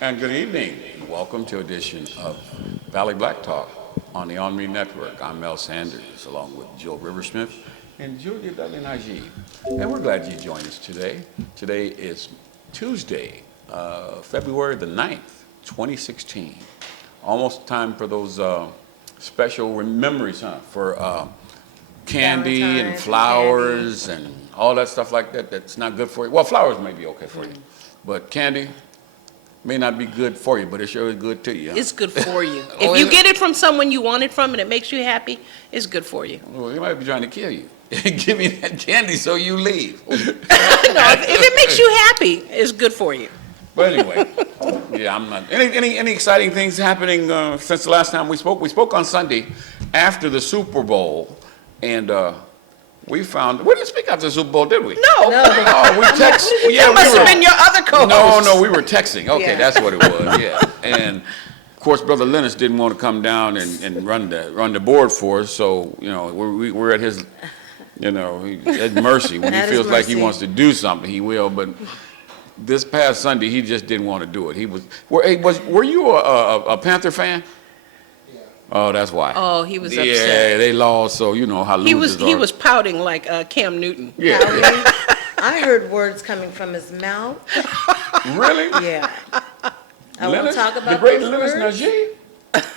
And good evening. Welcome to edition of Valley Black Talk on the ONME Network. I'm Mel Sanders, along with Joe Riversmith and Julia W. Najee. And we're glad you joined us today. Today is Tuesday, February the 9th, 2016. Almost time for those special memories, for candy and flowers and all that stuff like that that's not good for you. Well, flowers may be okay for you, but candy may not be good for you, but it sure is good to you. It's good for you. If you get it from someone you want it from and it makes you happy, it's good for you. Well, he might be trying to kill you. Give me that candy so you leave. No, if it makes you happy, it's good for you. But anyway, yeah, I'm not. Any exciting things happening since the last time we spoke? We spoke on Sunday after the Super Bowl, and we found we didn't speak after the Super Bowl, did we? No. Oh, we text. Yeah, It must have been your other co-host. No, we were texting. Okay, Yeah. that's what it was. Yeah, and of course, Brother Lennox didn't want to come down and run the board for us, so we're at his, at mercy. When he feels like he wants to do something, he will. But this past Sunday, he just didn't want to do it. He was. Were you a Panther fan? Oh, that's why. Oh, he was upset. Yeah, they lost, so you know how losers are. He was pouting like Cam Newton. Yeah. I heard words coming from his mouth. Really? Yeah. I won't talk about the great those Lennox words. Najee?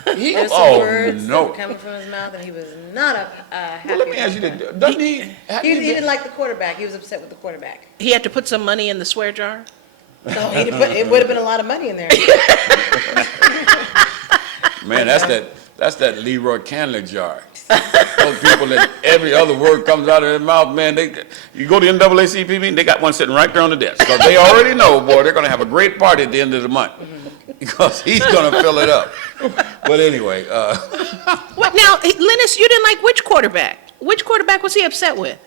There's some words that no. were coming from his mouth, and he was not a happy. Well, let me ask you this. Doesn't He didn't like the quarterback. He was upset with the quarterback. He had to put some money in the swear jar. So it would have been a lot of money in there. Man, that's that Leroy Candler jar. Those people that every other word comes out of their mouth, man. You go to the NAACP meeting, they got one sitting right there on the desk because they already know, boy, they're going to have a great party at the end of the month because he's going to fill it up. But anyway, What now, Lennox? You didn't like which quarterback? Which quarterback was he upset with?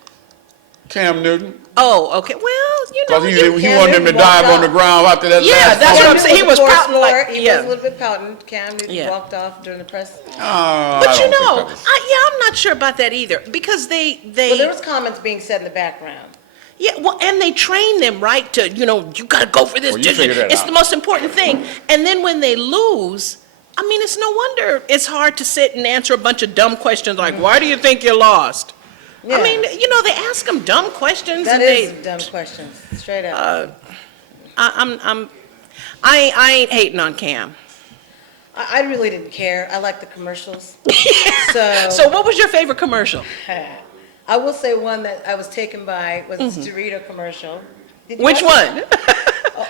Cam Newton, Oh, okay. Well, because he wanted him to dive on the ground after that. Yeah, last that's play. what I'm saying. He was pouting like, He yeah. was a little bit pouting. Cam Newton Yeah. walked off during the press. But I you don't think know, that was- I'm not sure about that either because Well, there was comments being said in the background. Yeah, well, and they train them, right, to, you got to go for this. Well, you figured that It's out. the most important thing. And then when they lose, I mean, it's no wonder it's hard to sit and answer a bunch of dumb questions like, why do you think you lost? Yeah. I mean, they ask them dumb questions. That and is dumb questions, straight up. I ain't hating on Cam. I really didn't care. I like the commercials. So what was your favorite commercial? I will say one that I was taken by was this Dorito commercial. Did you Which watch one? it?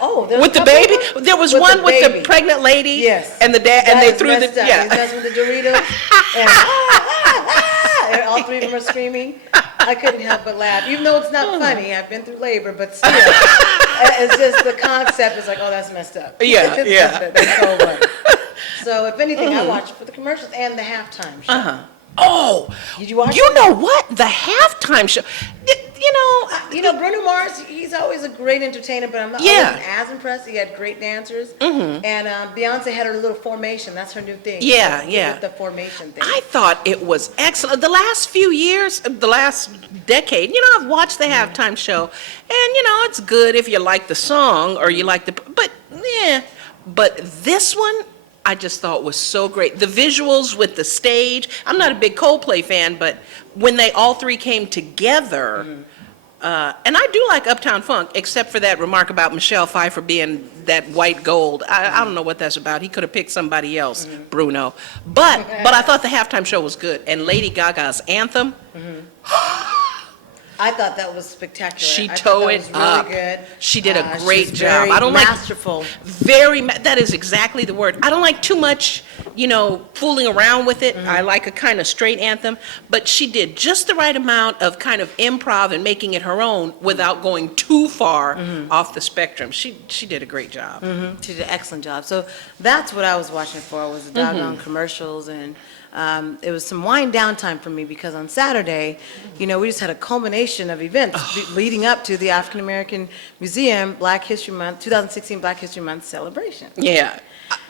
Oh, there's With a the couple baby? of them. There was With one the with the baby. pregnant lady. Yes. And the dad, and That they is threw the, messed up. He's messing with the Doritos, and all three of them are screaming. I couldn't help but laugh, even though it's not funny. I've been through labor, but still, it's just the concept is like, oh, that's messed up. Yeah, It's yeah. messed up. That's so funny. So if anything, I watch it for the commercials and the halftime show. Oh, Did you watch you it? know what? The halftime show. Bruno Mars, he's always a great entertainer, but I wasn't as impressed. He had great dancers. And Beyonce had her little formation. That's her new thing. Yeah, With yeah. the formation thing. I thought it was excellent. The last few years, the last decade, I've watched the halftime show, and it's good if you like the song or you like but this one, I just thought was so great. The visuals with the stage. I'm not a big Coldplay fan, but when they all three came together, and I do like Uptown Funk, except for that remark about Michelle Pfeiffer being that white gold. I don't know what that's about. He could have picked somebody else, Bruno. But I thought the halftime show was good. And Lady Gaga's anthem, I thought that was spectacular. she I thought towed that it was up. really good. She did a great She's job. very I don't like masterful. that is exactly the word. I don't like too much, fooling around with it. I like a kind of straight anthem, but she did just the right amount of kind of improv and making it her own without going too far off the spectrum. She did a great job. She did an excellent job. So that's what I was watching for, was the doggone commercials, and it was some wind down time for me because on Saturday, we just had a culmination of events leading up to the African American Museum Black History Month, 2016 Black History Month celebration. Yeah.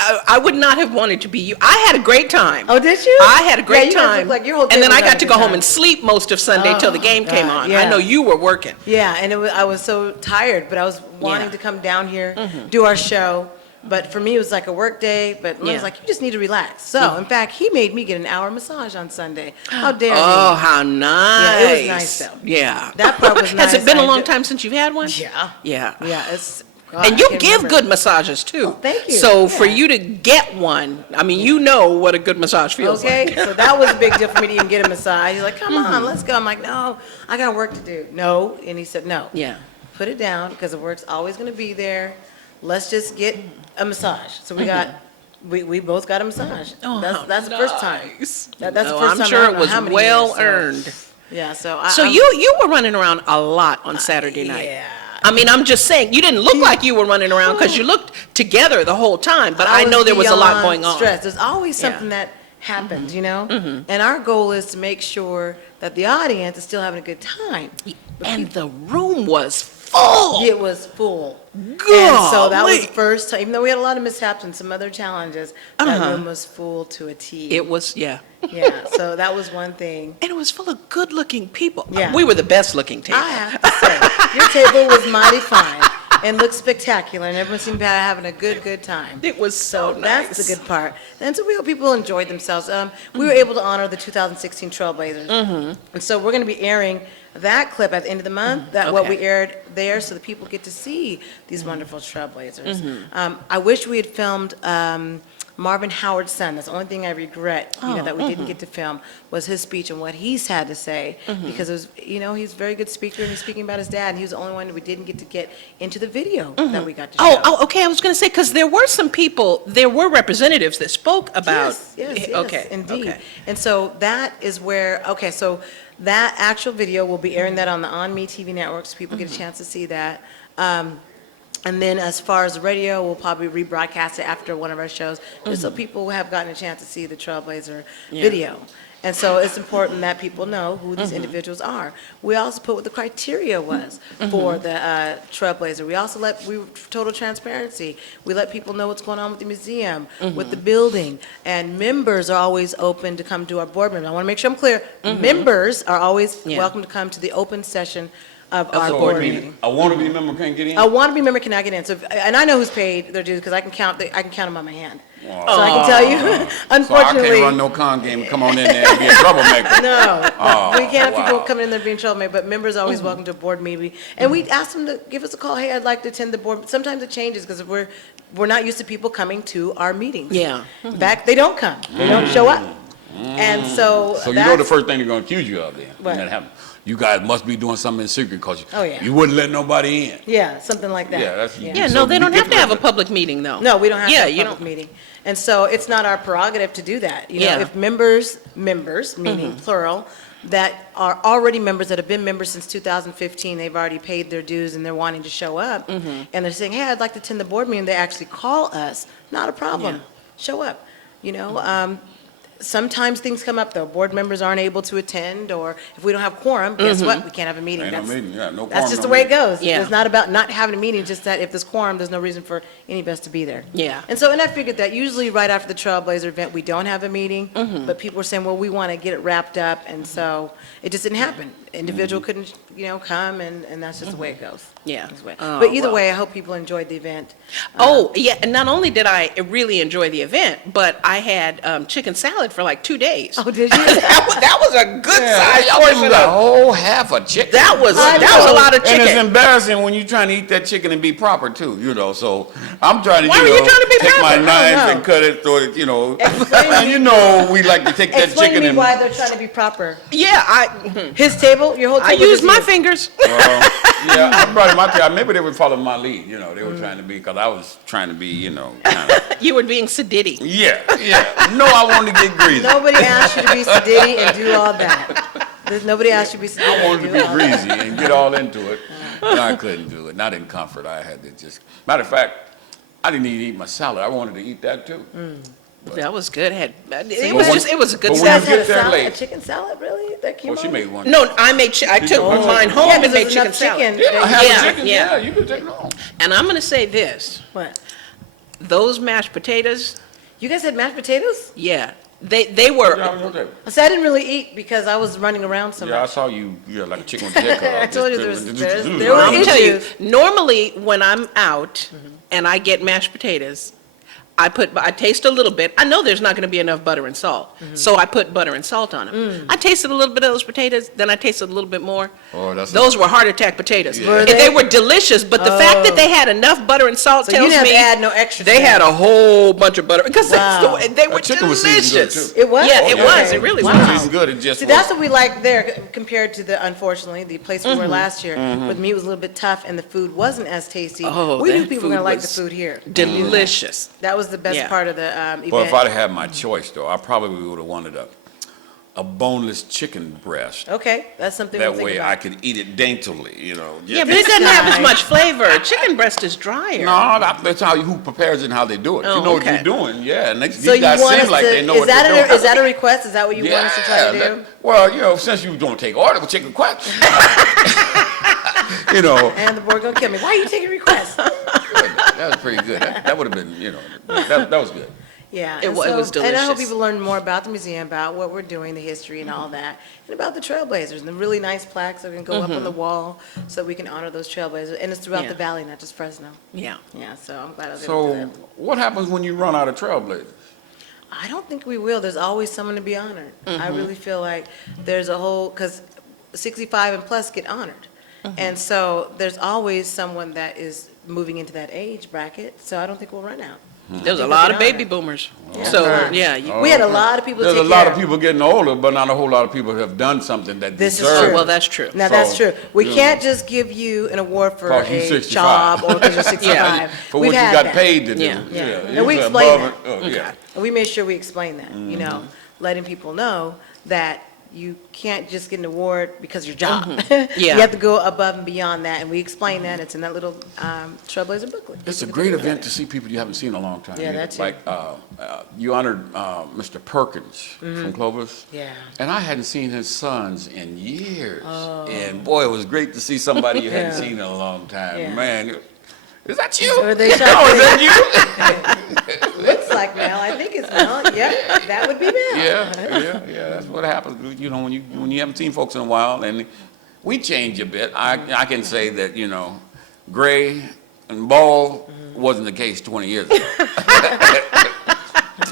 I would not have wanted to be you. I had a great time. Oh, did you? I had a great you guys time. look like your whole day And then was I having got to a go good home time. and sleep most of Sunday till the game came God, on. yeah. I know you were working. Yeah, and I was so tired, but I was wanting to come down here, do our show, But for me, it was like a work day, but Lynn was Yeah. like, you just need to relax. So, in fact, he made me get an hour massage on Sunday. How dare Oh, he? how nice. Yeah, it was nice, though. Yeah. That part was nice. Has it been a I long did- time since you've had one? Yeah. Yeah. Yeah, it's. God, And I you can't give remember. good massages too. Oh, thank you. So for Yeah. you to get one, I mean, you know what a good massage feels Okay, like. so that was a big deal for me to even get a massage. He's like, come on, let's go. I'm like, no, I got work to do. No, and he said, no. Yeah. Put it down, because the work's always gonna be there. Let's just get a massage. So we both got a massage. Oh, That's the first time. nice. That's the No, first I'm time. I sure don't it know was how many well years, so- earned. Yeah, so So you were running around a lot on Saturday night. Yeah. I mean, I'm just saying, you didn't look like you were running around because you looked together the whole time, but I know there was a lot beyond going on. Stress. There's always Yeah. something that happens, you know? And our goal is to make sure that the audience is still having a good time. And the room was full. It was full. And so that was Golly. the first time, even though we had a lot of mishaps and some other challenges, that Uh-huh. room was full to a T. It was, yeah. Yeah, so that was one thing. And it was full of good-looking people. Yeah. We were the best-looking table. I have to say, your table was mighty fine and looked spectacular, and everyone seemed to be having a good time. It was so nice. That's the good part. And so we hope people enjoyed themselves. We were able to honor the 2016 Trailblazers. And so we're going to be airing that clip at the end of the month, what we Okay. aired there, so that people get to see these wonderful Trailblazers. I wish we had filmed Marvin Howard's son. That's the only thing I regret, that we didn't get to film, was his speech and what he's had to say. Because it was, he's a very good speaker, and he's speaking about his dad, and he was the only one we didn't get to get into the video that we got to show. Oh, okay, I was going to say, because there were some people, there were representatives that spoke about. Yes, Okay. indeed. Okay. And so that is where, so that actual video, we'll be airing that on the ONME TV network, so people get a chance to see that. And then as far as the radio, we'll probably rebroadcast it after one of our shows, just so people have gotten a chance to see the Trailblazer video. And so it's important that people know who these individuals are. We also put what the criteria was for the Trailblazer. We also total transparency. We let people know what's going on with the museum, with the building, and members are always open to come to our board meetings. I want to make sure I'm clear. Members are always welcome to come to the open session of our So board what, meeting. a wannabe member can't get in? A wannabe member cannot get in. So, and I know who's paid their dues because I can count them on my hand. So I can tell you, So I unfortunately. can't run no con game and come on in there and be a troublemaker. No, Oh, we can't have people wow. coming in there being troublemaker, but members are always welcome to a board meeting. And we ask them to give us a call, hey, I'd like to attend the board. Sometimes it changes because we're not used to people coming to our meetings. Yeah. In fact, they don't come. They don't show up. And so So you know the that's, first thing they're gonna accuse you of then, What? when that happens. You guys must be doing something in secret because Oh, yeah. you wouldn't let nobody in. yeah, something like that. Yeah, that's- Yeah, So no, they you don't get have to have a rid of- public meeting, though. No, we don't have to Yeah, have a you public don't. meeting. And so it's not our prerogative to do that. You know, Yeah. if members, meaning plural, that are already members, that have been members since 2015, they've already paid their dues and they're wanting to show up, and they're saying, hey, I'd like to attend the board meeting, they actually call us, not a problem. Yeah. Show up, Sometimes things come up, though. Board members aren't able to attend, or if we don't have quorum, guess what? We can't have a meeting. Ain't no That's- meeting, yeah, no That's quorum, just no the way it meeting. goes. Yeah. It's not about not having a meeting, just that if there's quorum, there's no reason for any of us to be there. Yeah. And so, and I figured that usually right after the Trailblazer event, we don't have a meeting, but people were saying, well, we want to get it wrapped up, and so it just didn't happen. Individual couldn't, come, and that's just the way it goes. Yeah. That's the way. Oh, But either well. way, I hope people enjoyed the event. Oh, yeah, and not only did I really enjoy the event, but I had chicken salad for like 2 days. Oh, did you? That was a good size y'all give portion a of. whole half a chicken. That was I a know. lot of And it's chicken. embarrassing when you're trying to eat that chicken and be proper too, so I'm trying to, Why were you trying to be take my proper? knives Oh, no. and cut it, throw it, Explain and we like to take that Explain chicken to me and. why they're trying to be proper. Yeah, His table, your whole table. I used just my you. fingers. Yeah, I brought it my time. Maybe they were following my lead, they were trying to be, because I was trying to be, kind of. You were being sedity. Yeah. No, I wanted to get greasy. Nobody asked you to be sedity and do all that. Nobody asked you to be sedity. I wanted and to do be all that. greasy and get all into it. No, I couldn't do it. Not in comfort. I had to just. Matter of fact, I didn't even eat my salad. I wanted to eat that too. That was good. It you was had- just, it was a good but You when guys you had get there salad, late- a chicken salad, really? That came Well, she out? made one. No, I took Oh. mine home Yeah, and 'cause made there's chicken enough salad. chicken. Yeah, I have Yeah, a chicken. yeah. Yeah, you can take it home. And I'm going to say this, What? those mashed potatoes, You guys had mashed potatoes? yeah, They were. Yeah, I was okay. So I didn't really eat because I was running around so Yeah, I much. saw you. Yeah, like a chicken with his head cut off. I told you there Just- were I'm telling you, issues. normally when I'm out and I get mashed potatoes, I taste a little bit. I know there's not going to be enough butter and salt, so I put butter and salt on them. I tasted a little bit of those potatoes, then I tasted a little bit more. Oh, that's Those were heart attack potatoes. Yeah. Were And they? they were delicious, but the fact that they had enough butter and salt So you tells didn't have me to add no extra. they had a whole bunch of butter because that's the Wow. way they were chicken was seasoned good, delicious. too. It was? Yeah, it Oh, was. yeah. It really Wow. was. Seasoned good. It just See, was- that's what we like there compared to unfortunately, the place we were last year. Where the meat was a little bit tough and the food wasn't as tasty. Oh, We knew that people were going to food like the was food here. Delicious. That was the best Yeah. part of the event. Well, if I'd have had my choice, though, I probably would have wanted a boneless chicken breast. Okay, that's something That we'll think way about. I could eat it daintily, you know. Yeah, but it doesn't have as much flavor. Chicken breast is drier. No, that's how who prepares it and how they do it. Oh, you know okay. what you're doing, yeah. And these So you guys want seem us like to, they know is what they're that doing. is that a request? Is that what you want us to try to do? Well, you know, since you don't take order for chicken quacks, you know, And the board gonna kill me. Why are you taking requests? that was pretty good. That would have been, you know, that was good. Yeah. It and was And I hope delicious. people learn more about the museum, about what we're doing, the history and all that, and about the Trailblazers and the really nice plaques that are gonna go up on the wall so that we can honor those Trailblazers. And it's throughout Yeah. the valley, not just Fresno. Yeah. Yeah, so I'm glad I was able to do So, that. what happens when you run out of Trailblazers? I don't think we will. There's always someone to be honored. I really feel like there's a whole, because 65 and plus get honored. And so there's always someone that is moving into that age bracket, so I don't think we'll run out. There's a Think lot we'll of get baby honored. boomers. Yeah. So, Okay. yeah. you- We had a lot of people to There's a take lot care of of. people getting older, but not a whole lot of people have done something that This is deserve. true. Well, that's true. Now, that's So, true. We you know. can't just give you an award for 'Cause you're a 65. job or because you're 65. For We've what you had got that. paid to do. Yeah. Yeah. Usually And we above explain it- oh, yeah. And we made sure we explained that, you know, Mm-hmm. letting people know that you can't just get an award because of your job. Mm-hmm. Yeah. You have to go above and beyond that, and we explain that. It's in that little Trailblazer booklet. It's a You can great take look at event it. to see people you haven't seen in a long time. Yeah, You know, that too. Like, you honored Mr. Perkins from Clovis. Yeah. And I hadn't seen his sons in years. And boy, it was great to see somebody you hadn't Oh. Yeah. seen in a long time. Yeah. Man, is that you? Or they Oh, shot is that you? Looks like Mel. I think it's Mel. Yep, that would be Mel. Yeah. That's what happens. You know, when you haven't seen folks in a while, and we change a bit. I can say that, you know, gray and bald wasn't the case 20 years ago.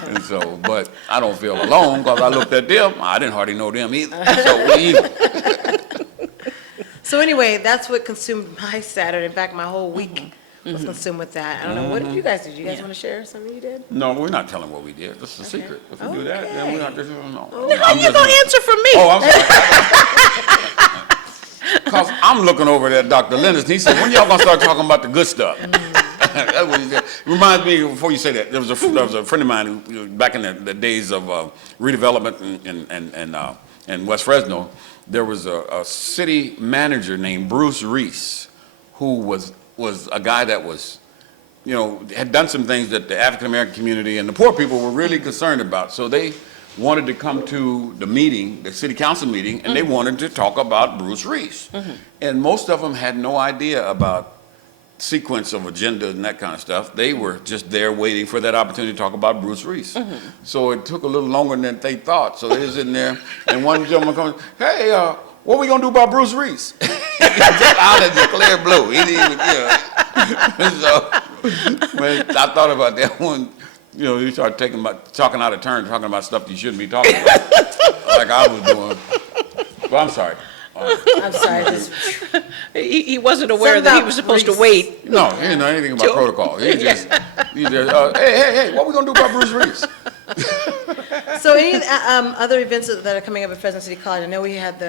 And so, but I don't feel alone because I looked at them. I didn't hardly know them either. So we even. So anyway, that's what consumed my Saturday. In fact, my whole week was consumed with that. I don't know. What did you guys do? Do you guys Yeah. want to share something you did? No, we're not telling what we did. This is a secret. If we do that, then we're not just, no. How you gonna answer for me? Oh, I'm sorry. Because I'm looking over at Dr. Lennis, and he said, when y'all gonna start talking about the good stuff? That's what he said. Reminds me, before you say that, there was a friend of mine who, back in the days of redevelopment in West Fresno, there was a city manager named Bruce Reese, who was a guy that was, you know, had done some things that the African-American community and the poor people were really concerned about. So they wanted to come to the meeting, the city council meeting, and they wanted to talk about Bruce Reese. And most of them had no idea about sequence of agendas and that kind of stuff. They were just there waiting for that opportunity to talk about Bruce Reese. So it took a little longer than they thought. So they was in there, and one gentleman comes, hey, what we gonna do about Bruce Reese? Just out of the clear blue. He didn't even, you know. So, man, I thought about that one. You know, you start talking out of turn, talking about stuff you shouldn't be talking about, like I was doing. Well, I'm sorry. I'm sorry. Just, He wasn't aware Something that he about was supposed to Reese. wait. No, he didn't know anything about Joe? protocol. He just hey, what we gonna do about Bruce Reese? so any other events that are coming up at Fresno City College? I know we had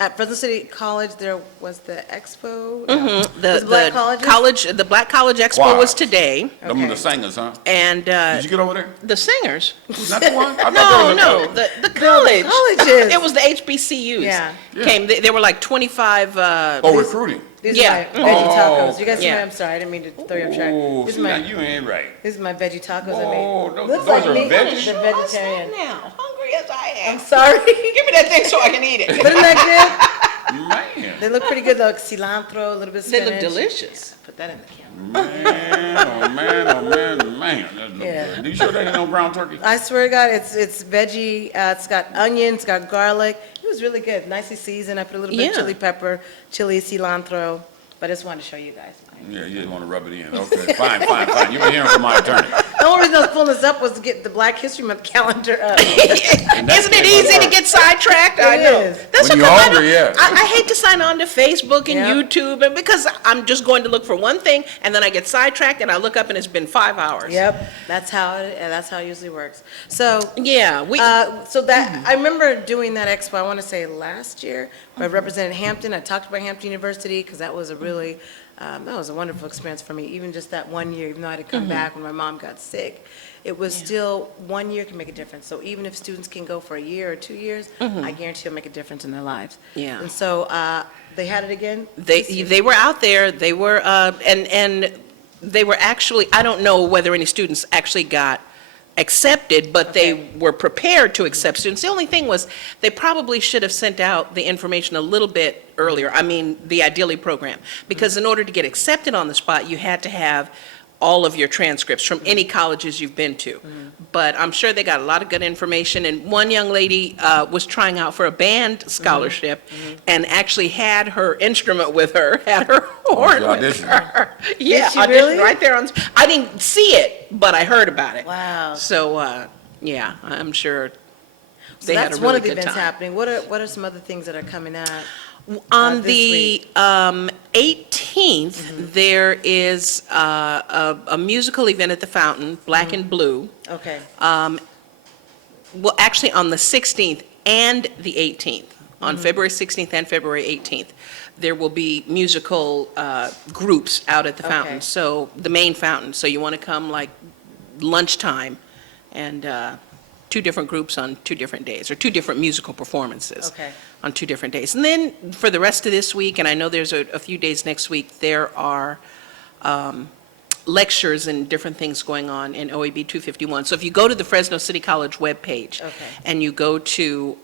at Fresno City College, there was the expo. Was it Black Colleges? The Black College Expo Wow. was today, Them Okay. the singers, huh? and Did you get over there? the singers. Not the one? I thought No, there was no, the college. colleges. It was the HBCUs. Yeah. Came. There were like 25. Oh, recruiting. These Yeah. are my veggie Oh. tacos. You guys see Yeah. I'm sorry, I didn't mean to throw you off track. Oh, This see, is now my, you ain't right. this is my veggie tacos I Whoa, made. those- Looks those like are me, veggies? the vegetarian. Now, hungry as I am. I'm sorry. Give me that thing so I can eat it. Isn't that Man. They look pretty good, though. Cilantro, a little bit of They spinach. look delicious. Yeah, put that in the camera. Man, oh man, oh man, man. That look Yeah. good. You sure that ain't no ground turkey? I swear to God, it's veggie. It's got onions, it's got garlic. It was really good, nicely seasoned. I put a little bit of Yeah. chili pepper, chili, cilantro. But I just wanted to show you guys. Yeah, you just want to rub it in. Okay, fine, fine, fine. You've been hearing from my attorney. The only reason I was pulling this up was to get the Black History Month calendar up. Isn't it easy to get sidetracked? I know. is. That's When what you're I hungry, don't- yeah. I hate to sign on to Facebook and Yep. YouTube, and because I'm just going to look for one thing, and then I get sidetracked, and I look up, and it's been 5 hours. Yep, that's how it usually works. So, Yeah, I remember doing that expo, I want to say last year, where I represented Hampton. I talked about Hampton University, because that was a really, that was a wonderful experience for me, even just that one year, even though I had to come back when my mom got sick. It was still, 1 year can make a difference. So even if students can go for a year or 2 years, I guarantee it'll make a difference in their lives. Yeah. And so, they had it again? this year. they were out there, they were, and they were actually, I don't know whether any students actually got accepted, but Okay. they were prepared to accept students. The only thing was, they probably should have sent out the information a little bit earlier, I mean, the Ideally program, because in order to get accepted on the spot, you had to have all of your transcripts from any colleges you've been to. But I'm sure they got a lot of good information, and one young lady was trying out for a band scholarship and actually had her instrument with her, had her horn she with auditioned? her. Yeah, she auditioned really? right there on, I didn't see it, but I heard about it. Wow. So, yeah, I'm sure So they had a that's one really of the good events time. happening. What are some other things that are coming out? On this the week? 18th, there is a musical event at the Fountain, Black and Blue. Okay, Well, actually, on the 16th and the 18th, on February 16th and February 18th, there will be musical groups out at the fountain, Okay. so, the main fountain. So you want to come like lunchtime, and two different groups on 2 different days, or 2 different musical performances okay. on 2 different days. And then for the rest of this week, and I know there's a few days next week, there are lectures and different things going on in OAB 251. So if you go to the Fresno City College webpage, Okay. and you go to,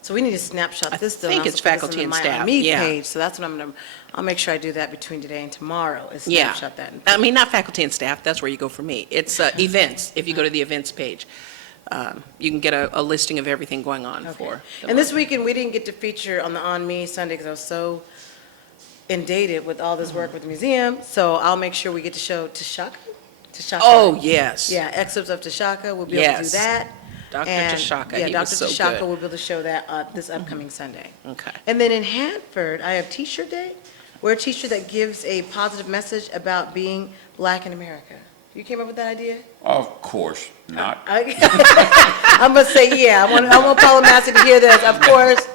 So we need to snapshot this though. think and it's also put this faculty on and my staff, ONME yeah. page, so that's what I'll make sure I do that between today and tomorrow, is yeah, snapshot that. and I mean, not faculty and staff, that's where you go for me. It's events, if you go to the events page. You can get a listing of everything going on Okay. for. the And this month. weekend, we didn't get to feature on the ONME Sunday because I was so inundated with all this work with the museum, so I'll make sure we get to show Tashaka. Oh, yes. Yeah, excerpts of Tashaka, we'll be able to do Yes. that. Dr. And, Tashaka, yeah, he was so Dr. Tashaka good. will be able to show that this upcoming Sunday. Okay. And then in Hanford, I have T-shirt day. Wear a T-shirt that gives a positive message about being Black in America. You came up with that idea? Of course not. I'm gonna say, yeah, I want Paula Massey to hear this, of course.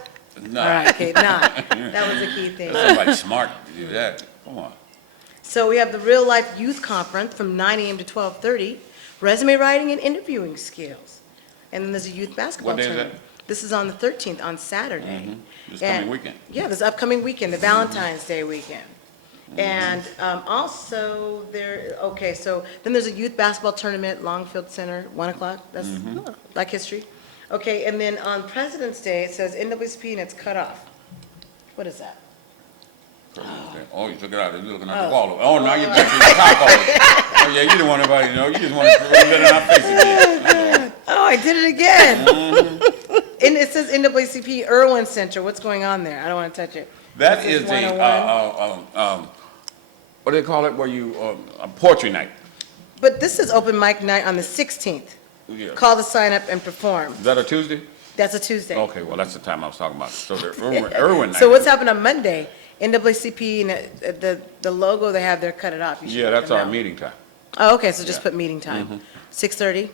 No. All right, okay, not. That was the key thing. Somebody smart to do that. Come on. So we have the Real Life Youth Conference from 9 a.m. to 12:30, resume writing and interviewing skills. And then there's a youth basketball What day is tournament. This is on the 13th, on Saturday. This And- coming weekend. Yeah, this upcoming weekend, the Valentine's Day weekend. And also so then there's a youth basketball tournament, Longfield Center, 1 o'clock, that's Black History. Okay, and then on President's Day, it says NAACP and it's cut off. What is that? Oh, you took it out. You're looking at the wall. Oh, now you're back to the top of it. Oh, yeah, you didn't want anybody to know. You just want to rub it in our face again. Oh, I did it again. And it says NAACP Irwin Center, what's going on there? I don't want to touch it. That This is 101. what do they call it, where you, a poetry night. But this is open mic night on the 16th. Yeah. Call to sign up and perform. Is that a Tuesday? That's a Tuesday. Okay, well, that's the time I was talking about. So the Irwin night. So what's happened on Monday? NAACP and the logo they have there, cut it off. You should Yeah, let that's them our know. meeting time. Oh, okay, so just Yeah. put meeting time. 6:30?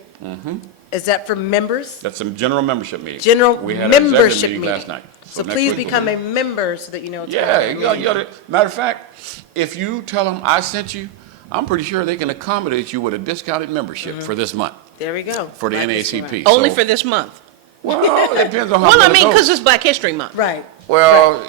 Is that for members? That's some general membership meeting. General We had an membership executive meeting. last night. So next please week we'll become be- a member so that you know what's going on. Yeah, in the meeting. matter of fact, if you tell them I sent you, I'm pretty sure they can accommodate you with a discounted membership for this month, There we go. for the Black History Month. NAACP. Only So- for this month. Well, it depends on how Well, I good it mean, goes. because it's Black History Month. Right. Well,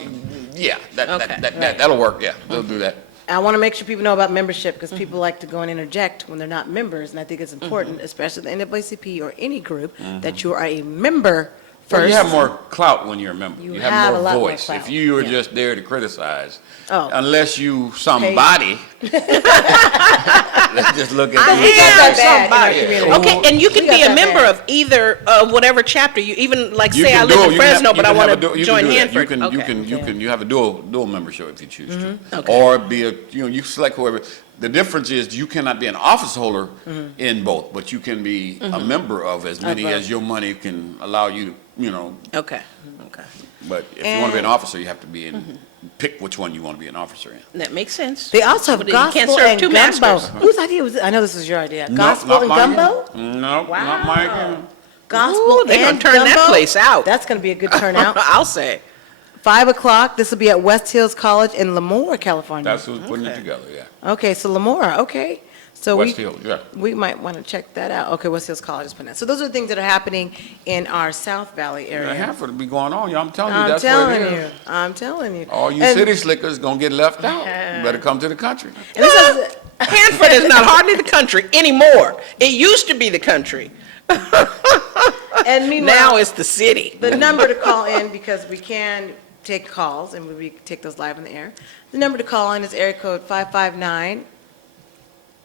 yeah, Okay. that'll work, yeah, they'll do that. I want to make sure people know about membership because people like to go and interject when they're not members. And I think it's important, especially the NAACP or any group, that you are a member Well, first. you have more clout when you're a member. You You have have a more lot more voice. clout, If you were yeah. just there to criticize, Oh. unless you somebody, let's just look at I you. think that's that bad in our somebody. community. Okay, and you can We got be a that member bad. of either whatever chapter. You even like You say I can live do- in you can have- Fresno, you but I can want have a to du- you can join do that. Hanford. You have a dual membership if you choose to, Okay. or be a you select whoever. The difference is you cannot be an office holder in both, but you can be a member of as many both. as your money can allow you. Okay. Okay. But if you want to be an officer, you have to be in. Pick which one you want to be an officer in. That makes sense. They also have But you can't gospel serve and two gumbo. masters. Whose idea was it? I know this was your idea. No, Gospel not and mine. gumbo? No, not mine. Gospel Ooh, they're gonna and turn that gumbo? place out. That's going to be a good turnout. I'll say. 5 o'clock, this will be at West Hills College in Lemoore, California. That's who's putting it Okay. together. Yeah, Okay, so Lemoore, okay. So West Hill. Yeah. we might want to check that out. Okay, West Hills College is putting that. So those are the things that are happening in our South Valley area. Hanford will be going on. I'm telling you, I'm that's telling where it you, is. I'm telling you. All you And- city slickers gonna get left out. You better come to the country. and this is- Hanford is not hardly the country anymore. It used to be the country. And Now meanwhile, it's the city. the number to call in, because we can take calls and we take those live on the air. The number to call in is area code 559.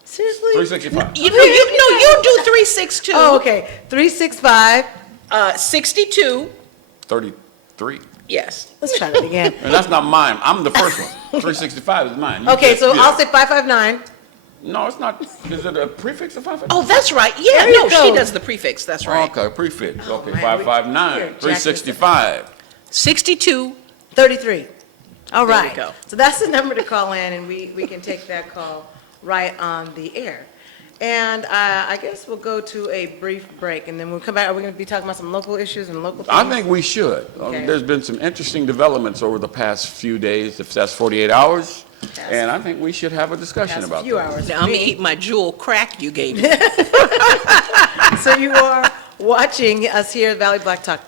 Seriously? 365. You do 362. Oh, okay. 365. 62. 33. Yes. Let's try that again. And that's not mine. I'm the first one. 365 is mine. You Okay, just- so yeah. I'll say 559. No, it's not. Is it a prefix of 559? Oh, that's right. Yeah, There you no, she go. does the prefix. That's right. Okay, prefix. Okay, man, 559. here, Jack 365. 62. 33. All There right. we go. So that's the number to call in, and we can take that call right on the air. And I guess we'll go to a brief break, and then we'll come back. Are we going to be talking about some local issues and local things? I think we should. Okay. There's been some interesting developments over the past few days, if that's 48 hours. And I think we should have a discussion That's a about few that. hours. Now for I'm going me. to eat my jewel crack you gave me. So you are watching us here at Valley Black Talk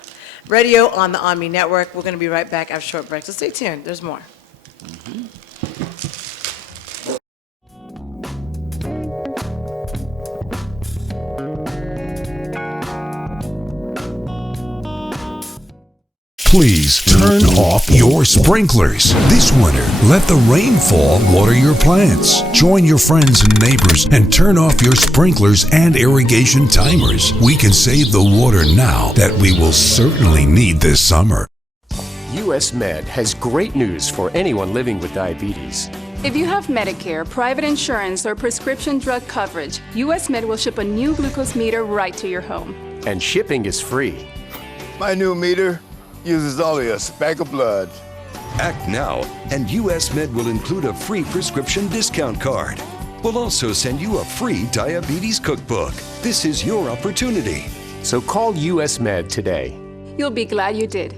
Radio on the ONME Network. We're going to be right back after a short break, so stay tuned. There's more. Please turn off your sprinklers. This winter, let the rainfall water your plants. Join your friends and neighbors and turn off your sprinklers and irrigation timers. We can save the water now that we will certainly need this summer. US Med has great news for anyone living with diabetes. If you have Medicare, private insurance, or prescription drug coverage, US Med will ship a new glucose meter right to your home. And shipping is free. My new meter uses only a speck of blood. Act now, and US Med will include a free prescription discount card. We'll also send you a free diabetes cookbook. This is your opportunity. So call US Med today. You'll be glad you did.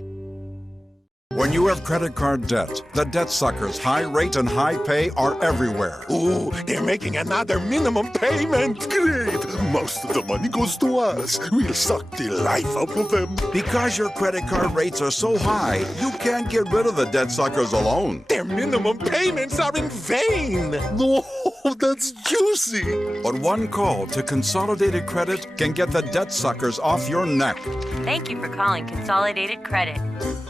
When you have credit card debt, the debt suckers' high rate and high pay are everywhere. Ooh, they're making another minimum payment. Great. Most of the money goes to us. We'll suck the life out of them. Because your credit card rates are so high, you can't get rid of the debt suckers alone. Their minimum payments are in vain. No, that's juicy. But one call to Consolidated Credit can get the debt suckers off your neck. Thank you for calling Consolidated Credit.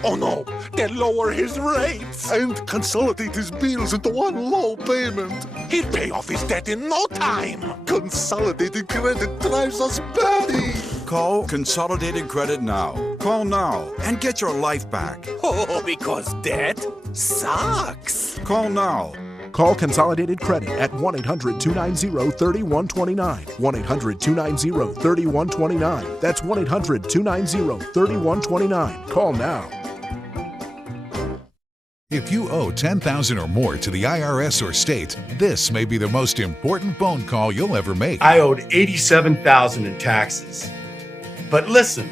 Oh no, they lower his rates. And consolidate his bills into one low payment. He'll pay off his debt in no time. Consolidated Credit drives us batty. Call Consolidated Credit now. Call now and get your life back. Oh, because debt sucks. Call now. Call Consolidated Credit at 1-800-290-3129. 1-800-290-3129. That's 1-800-290-3129. Call now. If you owe $10,000 or more to the IRS or state, this may be the most important phone call you'll ever make. I owed $87,000 in taxes. But listen,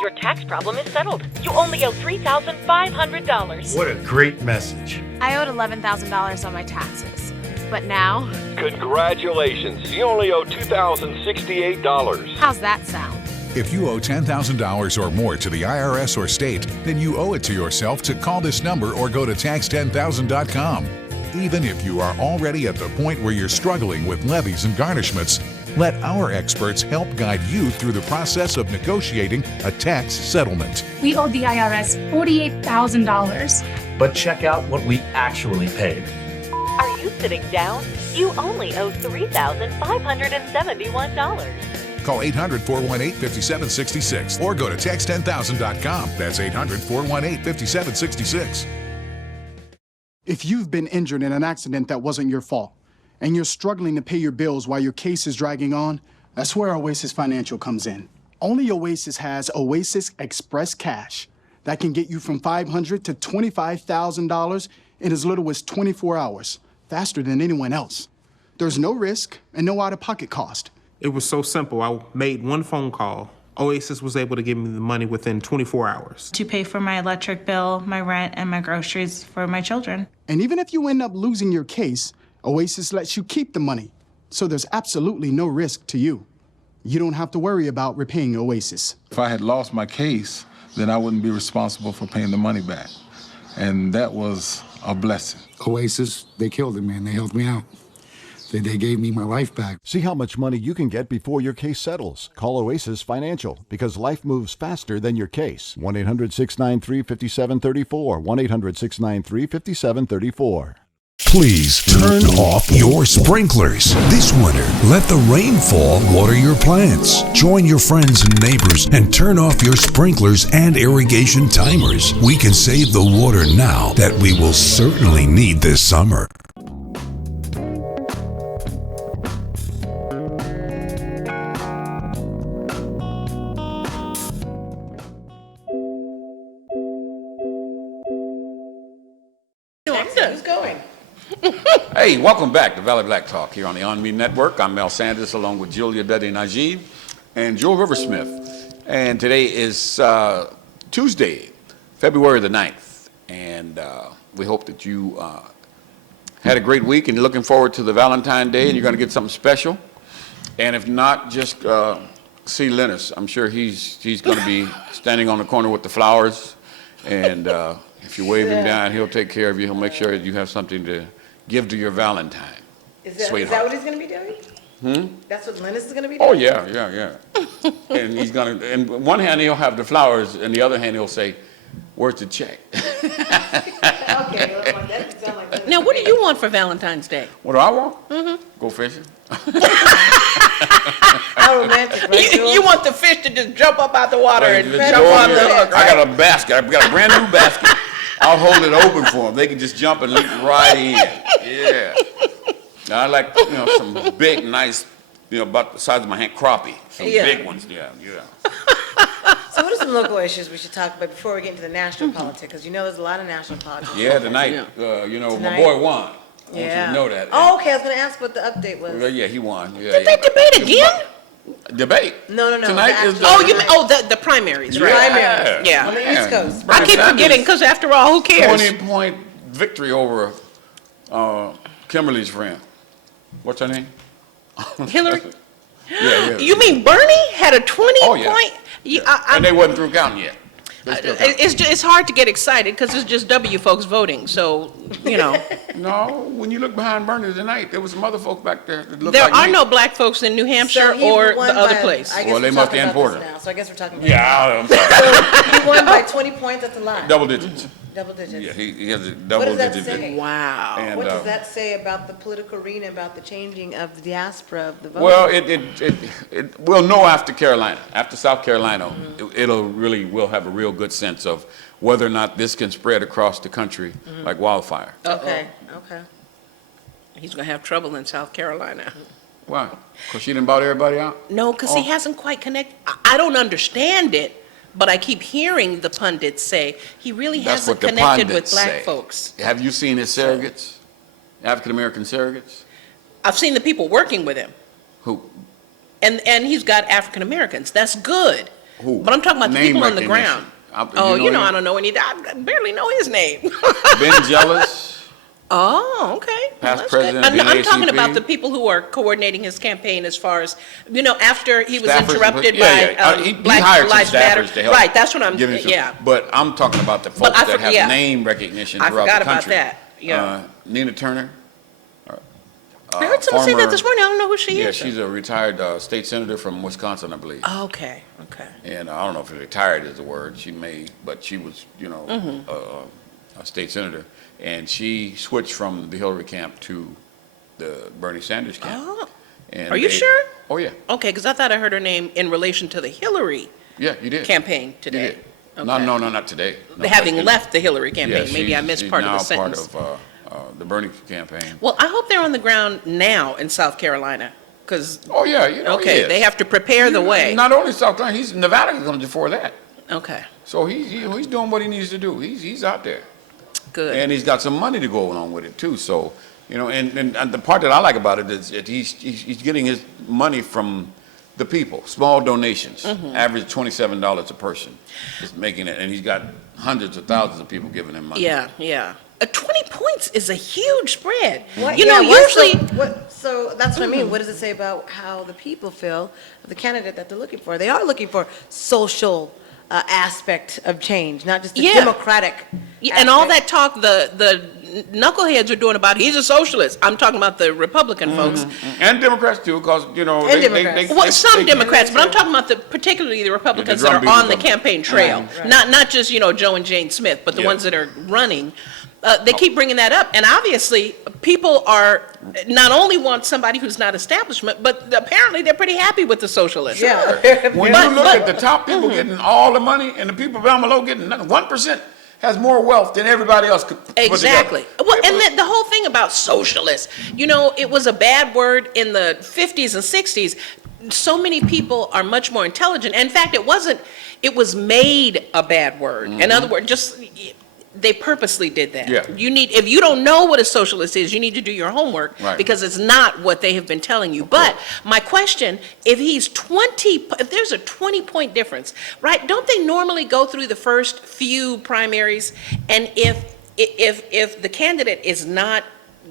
Your tax problem is settled. You only owe $3,500. what a great message. I owed $11,000 on my taxes, but now, Congratulations. You only owe $2,068. how's that sound? If you owe $10,000 or more to the IRS or state, then you owe it to yourself to call this number or go to tax10000.com. Even if you are already at the point where you're struggling with levies and garnishments, Let our experts help guide you through the process of negotiating a tax settlement. We owe the IRS $48,000. But check out what we actually paid. Are you sitting down? You only owe $3,571. Call 800-418-5766 or go to text10000.com. That's 800-418-5766. If you've been injured in an accident that wasn't your fault, and you're struggling to pay your bills while your case is dragging on, that's where Oasis Financial comes in. Only Oasis has Oasis Express Cash that can get you from $500 to $25,000 in as little as 24 hours, faster than anyone else. There's no risk and no out-of-pocket cost. It was so simple. I made one phone call. Oasis was able to give me the money within 24 hours. To pay for my electric bill, my rent, and my groceries for my children. And even if you end up losing your case, Oasis lets you keep the money, so there's absolutely no risk to you. You don't have to worry about repaying Oasis. If I had lost my case, then I wouldn't be responsible for paying the money back. And that was a blessing. Oasis, they killed it, man. They helped me out. They gave me my life back. See how much money you can get before your case settles. Call Oasis Financial, because life moves faster than your case. 1-800-693-5734. 1-800-693-5734. Please turn off your sprinklers. This winter, let the rainfall water your plants. Join your friends and neighbors and turn off your sprinklers and irrigation timers. We can save the water now that we will certainly need this summer. Who's going? Hey, welcome back to Valley Black Talk here on the ONME Network. I'm Mel Sanders along with Julia Betty-Najib and Joel Riversmith. And today is Tuesday, February the 9th. And we hope that you had a great week and you're looking forward to the Valentine's Day and you're going to get something special. And if not, just see Linus. I'm sure he's going to be standing on the corner with the flowers. And if you wave him down, he'll take care of you. He'll make sure that you have something to give to your Valentine. Is that what he's going to be doing? That's what Linus is going to be doing? Oh, yeah. And he's going to, in one hand he'll have the flowers, and the other hand he'll say, "Where's the check?" Okay, well, that doesn't sound like Linus. Now, what do you want for Valentine's Day? What do I want? Mm-hmm. Go fishing. How romantic, right? You want the fish to just jump up out the water and Joel, jump on the hook, I right? got a basket. I've got a brand new basket. I'll hold it open for them. They can just jump and leap right in. Yeah. Now, I like, some big, nice, about the size of my hand, crappie. Some big ones. Yeah. So what are some local issues we should talk about before we get into the national politics? Because there's a lot of national politics. Yeah, tonight, my boy won. I want you to know that. Oh, okay. I was going to ask what the update was. Well, yeah, he won. Yeah, Did they debate again? Debate? No. Tonight is the... You mean, the primaries, right? Primaries. Yeah. On the East Coast. I keep forgetting, because after all, who cares? 20-point victory over Kimberly's friend. What's her name? Hillary? Yeah. You mean Bernie had a 20-point? And they wasn't through counting yet. It's hard to get excited because it's just W folks voting, so, No, when you look behind Bernie tonight, there was some other folks back there that looked There like are me. no black folks in New Hampshire or the other place. Well, they must be important. Now, so I guess we're talking about Yeah, I'm sorry. So he won by 20 points, that's a lot. Double digits. Double digits. Yeah, he has a What double does that digit. say? Wow. And, What does that say about the political arena, about the changing of the diaspora of the vote? Well, we'll know after Carolina, after South Carolina, we'll have a real good sense of whether or not this can spread across the country like wildfire. Okay. He's going to have trouble in South Carolina. Why? Because she didn't bought everybody out? No, because he hasn't quite connected. I don't understand it, but I keep hearing the pundits say he really That's hasn't what the connected with pundits black say. folks. Have you seen his surrogates? African-American surrogates? I've seen the people working with him. Who? And he's got African Americans. That's good. Who? But I'm talking about the Name people on the recognition. ground. him? I don't know any. I barely know his name. Ben Jealous? Oh, okay. Past That's president good. of the I'm talking NAACP? about the people who are coordinating his campaign as far as, after he was Staffers and interrupted yeah. by He Black hired some Lives Matter. staffers to help Right, that's what I'm, give him some- yeah. But I'm talking about the folks that have yeah. name recognition I throughout forgot the about country. that, yeah. Nina Turner, I heard someone say that former- this morning. I don't know who she Yeah, is. she's a retired state senator from Wisconsin, I believe. Okay. And I don't know if retired is the word. She may, but she was, Mhm. a state senator, and she switched from the Hillary camp to the Bernie Sanders camp. Oh. And Are you sure? Oh yeah, Okay, because I thought I heard her name in relation to the Hillary yeah, you did. campaign today. You did. No, not today. No, Having but- left the Hillary campaign. Yeah, Maybe I she's- missed she's part of the now sentence. part of the Bernie campaign. Well, I hope they're on the ground now in South Carolina, because. Oh yeah, Okay, he is. they have to prepare the way. Not only South Carolina, he's Nevada comes before that. Okay, So he's doing what he needs to do. He's out there. good. And he's got some money to go along with it too. So, and the part that I like about it is that he's getting his money from the people, small donations, Mhm. average $27 a person is making it, and he's got hundreds of thousands of people giving him money. Yeah. 20 points is a huge spread. What- You know, yeah, what's usually. So that's what I mean. Mhm. What does it say about how the people feel of the candidate that they're looking for? They are looking for social aspect of change, not just the Yeah. democratic. Yeah, and all that talk the knuckleheads are doing about he's a socialist. I'm talking about the Republican folks. And Democrats too, because Well, some Democrats, but I'm talking about particularly the Republicans that drum are on the beaters. campaign trail, Right. not just Joe and Jane Smith, but the Yeah. ones that are running. They keep bringing that up, and obviously people are not only want somebody who's not establishment, but apparently they're pretty happy with the socialists. Sure. When you look at the top people getting all the money and the people down below getting nothing, 1% has more wealth than everybody else could put together. Exactly. Well, and the whole thing about socialist, it was a bad word in the 50s and 60s. So many people are much more intelligent. In fact, it was made a bad word. In other words, they purposely did that. Yeah. If you don't know what a socialist is, you need to do your homework, Right. because it's not what they have been telling you. But my question, if there's a 20-point difference, right? Don't they normally go through the first few primaries, and if the candidate is not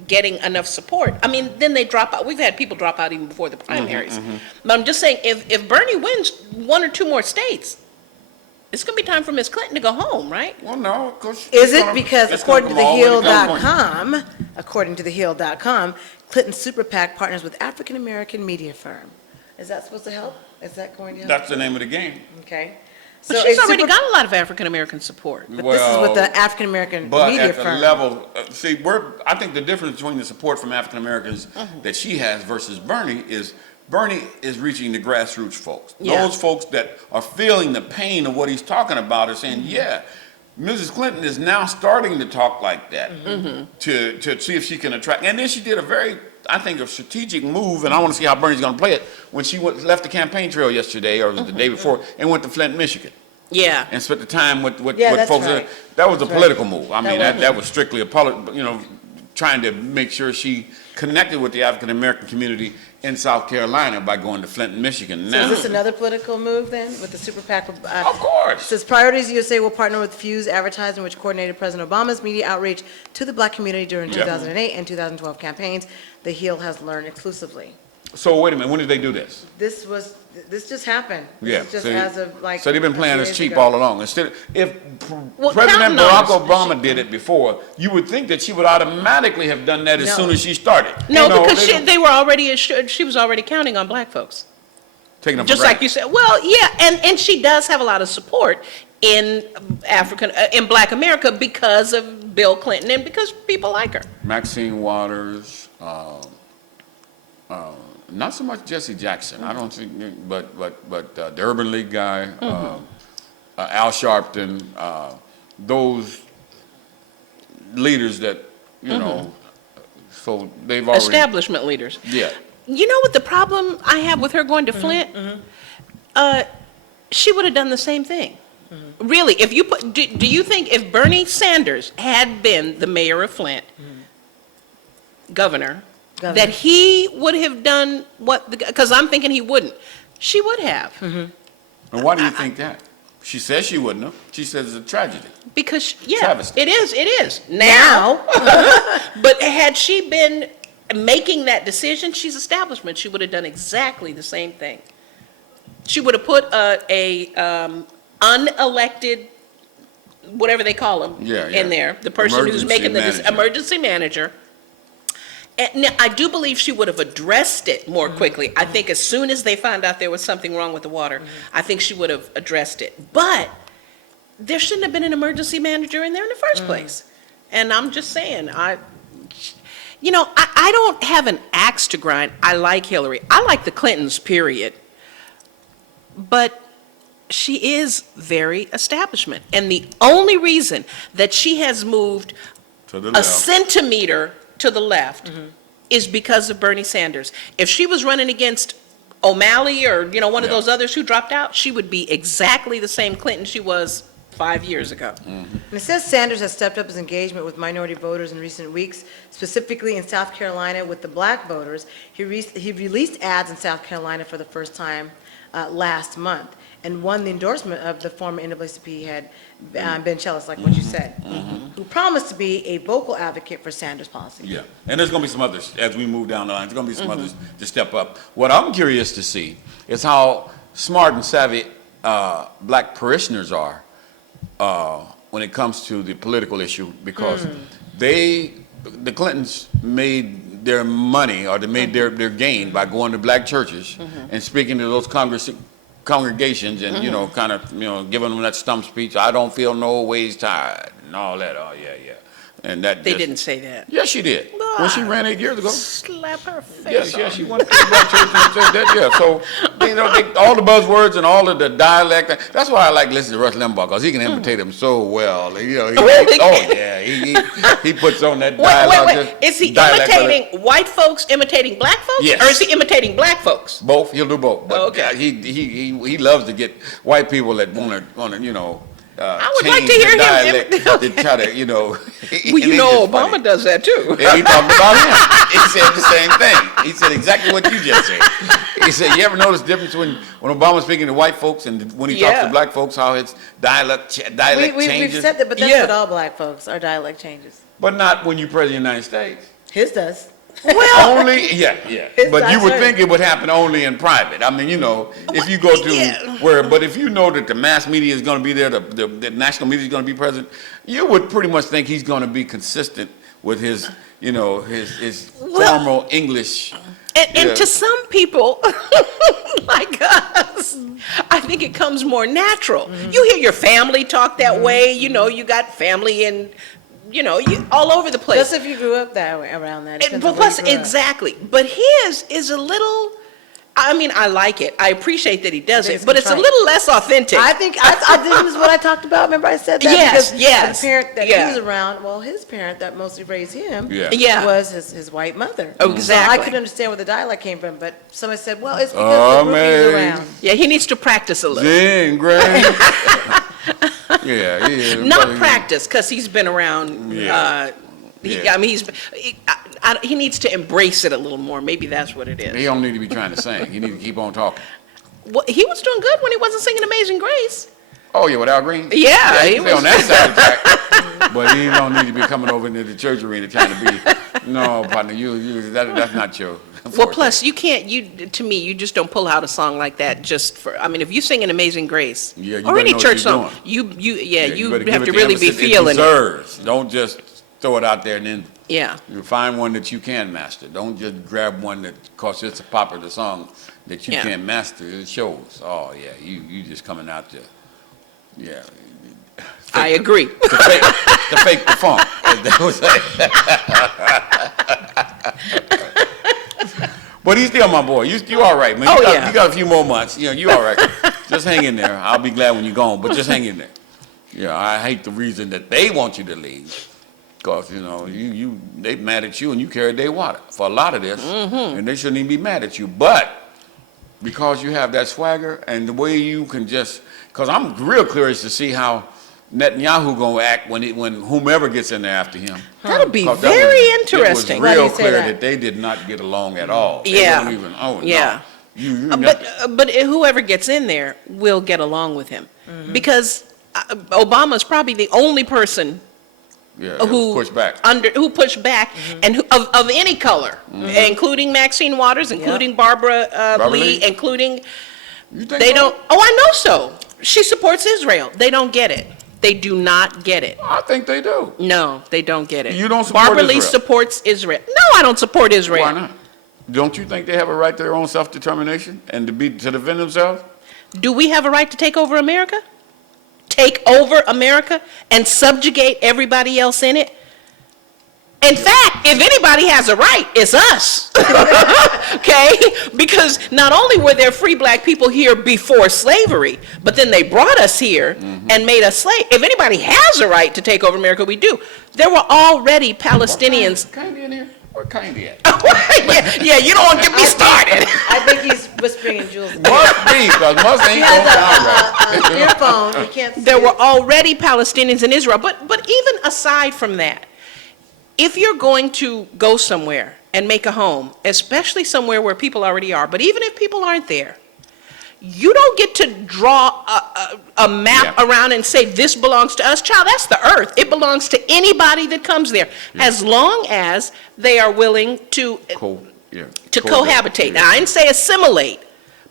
getting enough support, I mean, then they drop out. We've had people drop out even before the primaries. But I'm just saying, if Bernie wins one or two more states, it's going to be time for Miss Clinton to go home, right? Well, no, because Is it because according to the Hill.com, Clinton Super PAC partners with African American media firm. Is that supposed to help? Is that going to help? That's the name of the game. Okay. But she's already got a lot of African American support. But this is with the African American media at the firm. level, I think the difference between the support from African Americans that she has versus Bernie is reaching the grassroots folks. Yeah. Those folks that are feeling the pain of what he's talking about are saying, yeah, Mrs. Clinton is now starting to talk like that to see if she can attract. And then she did a strategic move, and I want to see how Bernie's going to play it, when she left the campaign trail yesterday, or was it the day before, and went to Flint, Michigan. Yeah. And spent the time with that's folks. right. That was a That's political right. move. I mean, that was strictly trying to make sure she connected with the African American community in South Carolina by going to Flint, Michigan. So Now, is this another political move then with the Super PAC? Of course. It says Priorities USA will partner with Fuse Advertising, which coordinated President Obama's media outreach to the black community during 2008 and 2012 campaigns. The Hill has learned exclusively. so wait a minute, when did they do this? This just happened. Yeah. This is just as of like. So they've been playing a this few cheap days ago. all along. Instead, if Well, President counting on Barack Obama did it before, you would think that she would automatically have done that as No. soon as she started. No, because they don't- they were already she was already counting on black folks. taking them for Just like granted. you said. Well, yeah, and she does have a lot of support in in Black America because of Bill Clinton and because people like her. Maxine Waters, not so much Jesse Jackson. I don't think, but the Urban League guy, Al Sharpton, those leaders that so they've already Establishment leaders. Yeah. You know what the problem I have with her going to Flint? She would have done the same thing. Really, if you do you think if Bernie Sanders had been the mayor of Flint, governor, that he would have done because I'm thinking he wouldn't. She would have. And why do you think that? She says she wouldn't have. She says it's a tragedy. Because, Travesty. it is. Now. But had she been making that decision, she's establishment. She would have done exactly the same thing. She would have put a unelected, whatever they call him, in there, the person who's making the emergency manager. And now, I do believe she would have addressed it more quickly. I think as soon as they found out there was something wrong with the water, I think she would have addressed it. But there shouldn't have been an emergency manager in there in the first place. And I'm just saying, I don't have an axe to grind. I like Hillary. I like the Clintons, period. But she is very establishment. And the only reason that she has moved a centimeter to the left is because of Bernie Sanders. If she was running against O'Malley or, one of those others who dropped out, she would be exactly the same Clinton she was 5 years ago. And it says Sanders has stepped up his engagement with minority voters in recent weeks, specifically in South Carolina with the black voters. He released ads in South Carolina for the first time last month and won the endorsement of the former NAACP head, Ben Chellis, like what you said, who promised to be a vocal advocate for Sanders' policy. Yeah, and there's going to be some others as we move down the line. There's going to be some others to step up. What I'm curious to see is how smart and savvy black parishioners are when it comes to the political issue, because the Clintons made their money, or they made their gain by going to black churches and speaking to those congregations and, kind of, giving them that stump speech, I don't feel no ways tired, and all that. Oh, yeah. And that They didn't say that. Yes, she did. When she ran 8 years ago. Slap her face. Yes, she went to the black church and said that, yeah. So, all the buzzwords and all of the dialect, that's why I like listening to Rush Limbaugh, because he can imitate them so well. He puts on that dialogue. Wait. Is he imitating white folks imitating black folks? Yes. Or is he imitating black folks? Both. He'll do both. But okay. He loves to get white people that want to, I would like to hear him. To try to, Obama does that too. Yeah, he talked about him. He said the same thing. He said exactly what you just said. He said, you ever notice the difference when Obama's speaking to white folks and when he talks to black folks, how his dialect changes? We've said that, but that's what all black folks, our dialect changes. But not when you president of the United States. His does. Well, only, but you would think it would happen only in private. I mean, if you go to but if you know that the mass media is going to be there, the national media is going to be present, you would pretty much think he's going to be consistent with his, his formal English. And to some people, like us, I think it comes more natural. You hear your family talk that way, you got family in, you all over the place. Just if you grew up that way, around that. Plus, exactly. But his is a little, I like it. I appreciate that he does it, but it's a little less authentic. I think this is what I talked about. Remember I said that? Yes. The parent that he was around, his parent that mostly raised him was his white mother. Oh, exactly. So I could understand where the dialect came from, but somebody said, well, it's because the he's around. Yeah, he needs to practice a little. Zing, Gray. Not practice, because he's been around. He needs to embrace it a little more. Maybe that's what it is. He don't need to be trying to sing. He need to keep on talking. Well, he was doing good when he wasn't singing Amazing Grace. Oh, yeah, with Al Green? Yeah, he was on that side of the track. But he don't need to be coming over into the church arena trying to be, no, partner, that's not your. Well, plus, you can't, to me, you just don't pull out a song like that just for, if you sing an Amazing Grace, or any church song, you have to really be feeling it. Don't just throw it out there and then you find one that you can master. Don't just grab one that, because it's a popular song that you can't master. It shows. Oh, yeah, you just coming out there. Yeah. I agree. To fake the funk, as they would say. But he's still my boy. You all right, man. You got a few more months. You all right. Just hang in there. I'll be glad when you're gone, but just hang in there. Yeah, I hate the reason that they want you to leave. Because, they mad at you and you carried their water for a lot of this. And they shouldn't even be mad at you. But because you have that swagger and the way you can just, because I'm real curious to see how Netanyahu gonna act when whomever gets in there after him. That'll be very interesting. It was real clear that they did not get along at all. They weren't even, no. But whoever gets in there will get along with him, because Obama's probably the only person who pushed back, and of any color, including Maxine Waters, including Barbara Lee, including. They don't. Oh, I know so. She supports Israel. They don't get it. They do not get it. I think they do. No, they don't get it. You don't support Barbara Lee Israel. supports Israel. No, I don't support Israel. Why not? Don't you think they have a right to their own self-determination and to defend themselves? Do we have a right to take over America? Take over America and subjugate everybody else in it? In fact, if anybody has a right, it's us. Okay? Because not only were there free black people here before slavery, but then they brought us here and made us slaves. If anybody has a right to take over America, we do. There were already Palestinians. Kindy in here? Where Kindy at? yeah, you don't want to get me started. I think he's whispering in Jules' ear. Must be, because Must ain't going down right. Earphone. You can't see There it. were already Palestinians in Israel. But even aside from that, if you're going to go somewhere and make a home, especially somewhere where people already are, but even if people aren't there, you don't get to draw a map around and say, this belongs to us. Child, that's the earth. It belongs to anybody that comes there, as long as they are willing to cohabitate. Now, I didn't say assimilate,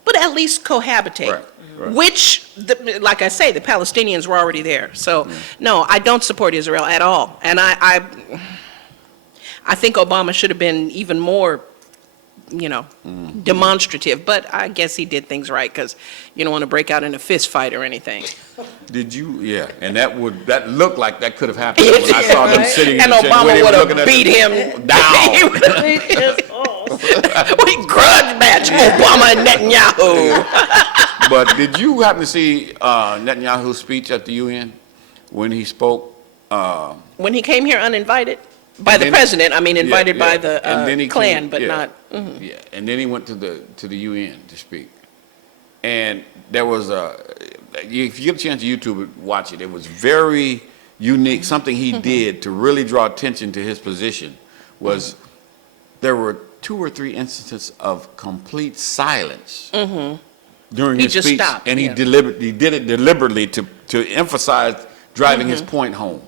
but at least cohabitate. Right. Which, like I say, the Palestinians were already there. So, no, I don't support Israel at all. And I think Obama should have been even more, demonstrative. But I guess he did things right, because you don't want to break out in a fist fight or anything. Did you? Yeah, and that looked like that could have happened when I saw them sitting in and the chair. Obama would have beat him down. We grudge match Obama and Netanyahu. But did you happen to see Netanyahu's speech at the UN when he spoke? When he came here uninvited? By the president, I mean invited by the clan, but not. Yeah, and then he went to the UN to speak, and there was if you get a chance to YouTube it, watch it. It was very unique. Something he did to really draw attention to his position was there were 2 or 3 instances of complete silence during his speech, stopped, and he did it deliberately to emphasize driving his point home,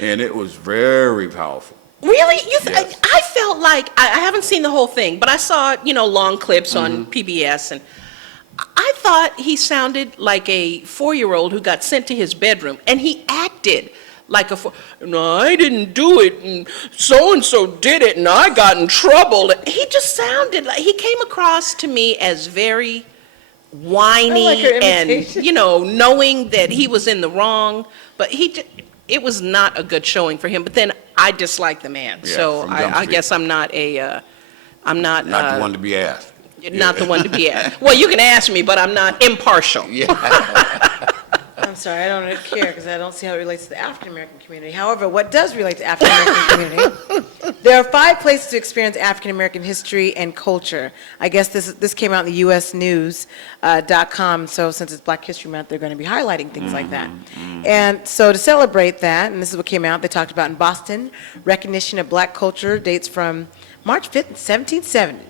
and it was very powerful. Really? I felt like, I haven't seen the whole thing, but I saw, long clips on PBS, and I thought he sounded like a 4-year-old who got sent to his bedroom, and he acted like no, I didn't do it, and so-and-so did it, and I got in trouble. He just sounded like, he came across to me as very whiny and, knowing that he was in the wrong, but it was not a good showing for him. But then I dislike the man, so I guess I'm not the one to be asked. Not the one to be asked. Well, you can ask me, but I'm not impartial. I'm sorry, I don't care because I don't see how it relates to the African American community. However, what does relate to African American community? There are 5 places to experience African American history and culture. I guess this came out in the USnews.com. So since it's Black History Month, they're going to be highlighting things like that. And so to celebrate that, and this is what came out, they talked about in Boston, recognition of Black culture dates from March 5th, 1770.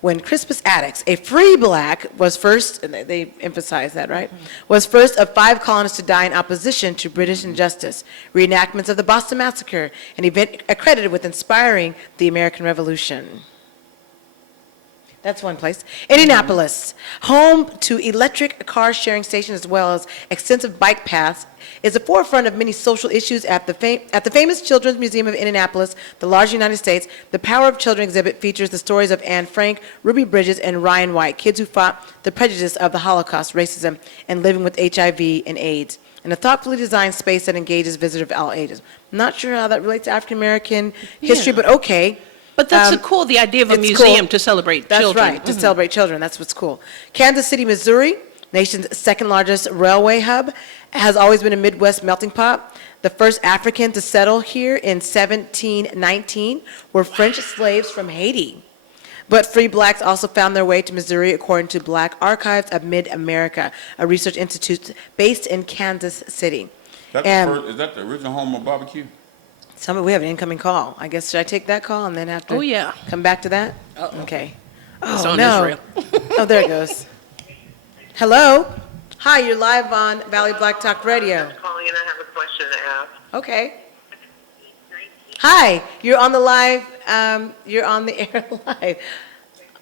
When Crispus Attucks, a free black, was first, and they emphasize that, right? Was first of 5 colonists to die in opposition to British injustice. Reenactments of the Boston Massacre, an event accredited with inspiring the American Revolution. That's one place. Indianapolis, home to electric car sharing stations as well as extensive bike paths, is the forefront of many social issues at the famous Children's Museum of Indianapolis, the large United States. The Power of Children exhibit features the stories of Anne Frank, Ruby Bridges, and Ryan White, kids who fought the prejudice of the Holocaust, racism, and living with HIV and AIDS, in a thoughtfully designed space that engages visitors of all ages. I'm not sure how that relates to African American history, but okay. But that's the idea of a museum to celebrate children. That's right, to celebrate children. That's what's cool. Kansas City, Missouri, nation's second largest railway hub, has always been a Midwest melting pot. The first African to settle here in 1719 were French slaves from Haiti. But free blacks also found their way to Missouri, according to Black Archives of Mid-America, a research institute based in Kansas City. Is that the original home of barbecue? We have an incoming call. I guess, should I take that call and then have to come back to that? Okay. It's Oh, on no. Israel. Oh, there it goes. Hello? Hi, you're live on Valley Black Talk Radio. Calling in, I have a question to ask. Okay. Hi, you're on the live, you're on the air live.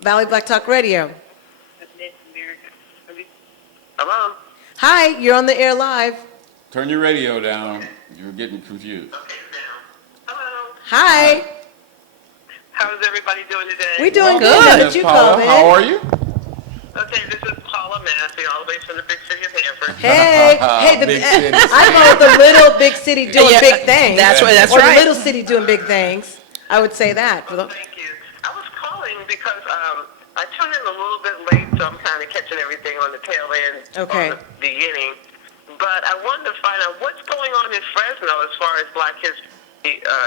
Valley Black Talk Radio. Hello? Hi, you're on the air live. Turn your radio down. You're getting confused. Hi. How's everybody doing today? We're doing good. How did you call in? How are you? Okay, this is Paula Massey, all the way from the big city of Hanford. Hey, Big city. I call it the little big city doing big things. That's right. That's or right. the little city doing big things. I would say that. Thank you. I was calling because I tuned in a little bit late, so I'm kind of catching everything on the tail end, Okay. on the beginning. But I wanted to find out what's going on in Fresno as far as Black History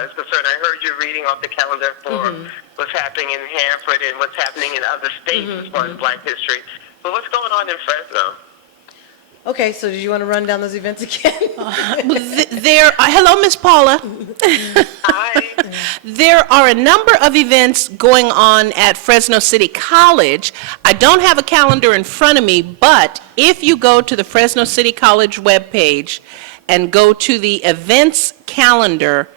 is concerned. I heard you reading off the calendar for what's happening in Hanford and what's happening in other states as far as Black history. But what's going on in Fresno? Okay, so do you want to run down those events again? Hello, Miss Paula. Hi. There are a number of events going on at Fresno City College. I don't have a calendar in front of me, but if you go to the Fresno City College webpage and go to the events calendar,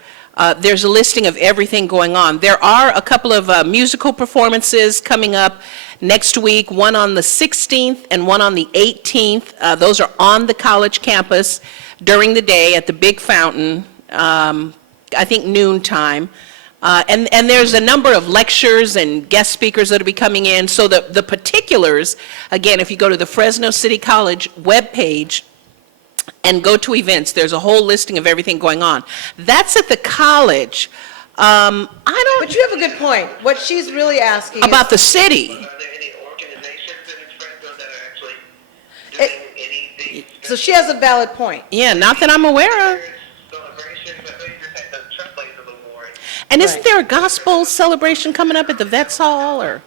there's a listing of everything going on. There are a couple of musical performances coming up next week, one on the 16th and one on the 18th. Those are on the college campus during the day at the Big Fountain, I think noon time. And there's a number of lectures and guest speakers that will be coming in. So the particulars, again, if you go to the Fresno City College webpage, and go to events, there's a whole listing of everything going on. That's at the college. I don't. But you have a good point. What she's really asking about is, the city. Are there any organizations in Fresno that are actually doing anything? So she has a valid point. Yeah, not that I'm aware of. Celebrations? I know you just had the Trailblazer Award. And isn't there a gospel celebration coming up at the Vets Hall or?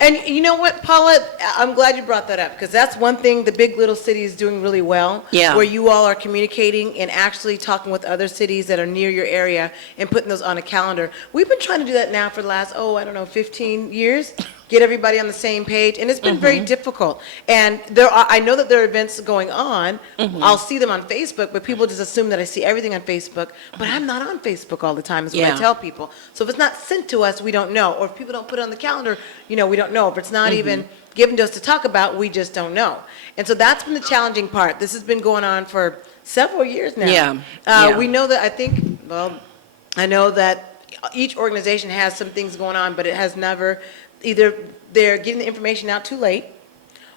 And you know what, Paula, I'm glad you brought that up, because that's one thing the big little city is doing really well. Yeah. Where you all are communicating and actually talking with other cities that are near your area and putting those on a calendar. We've been trying to do that now for the last, 15 years. Get everybody on the same page, and it's been very difficult. And I know that there are events going on. I'll see them on Facebook, but people just assume that I see everything on Facebook. But I'm not on Facebook all the time, is what I tell people. So if it's not sent to us, we don't know. Or if people don't put it on the calendar, we don't know. If it's not even given to us to talk about, we just don't know. And so that's been the challenging part. This has been going on for several years now. We know that, I know that each organization has some things going on, but it has never, either they're getting the information out too late,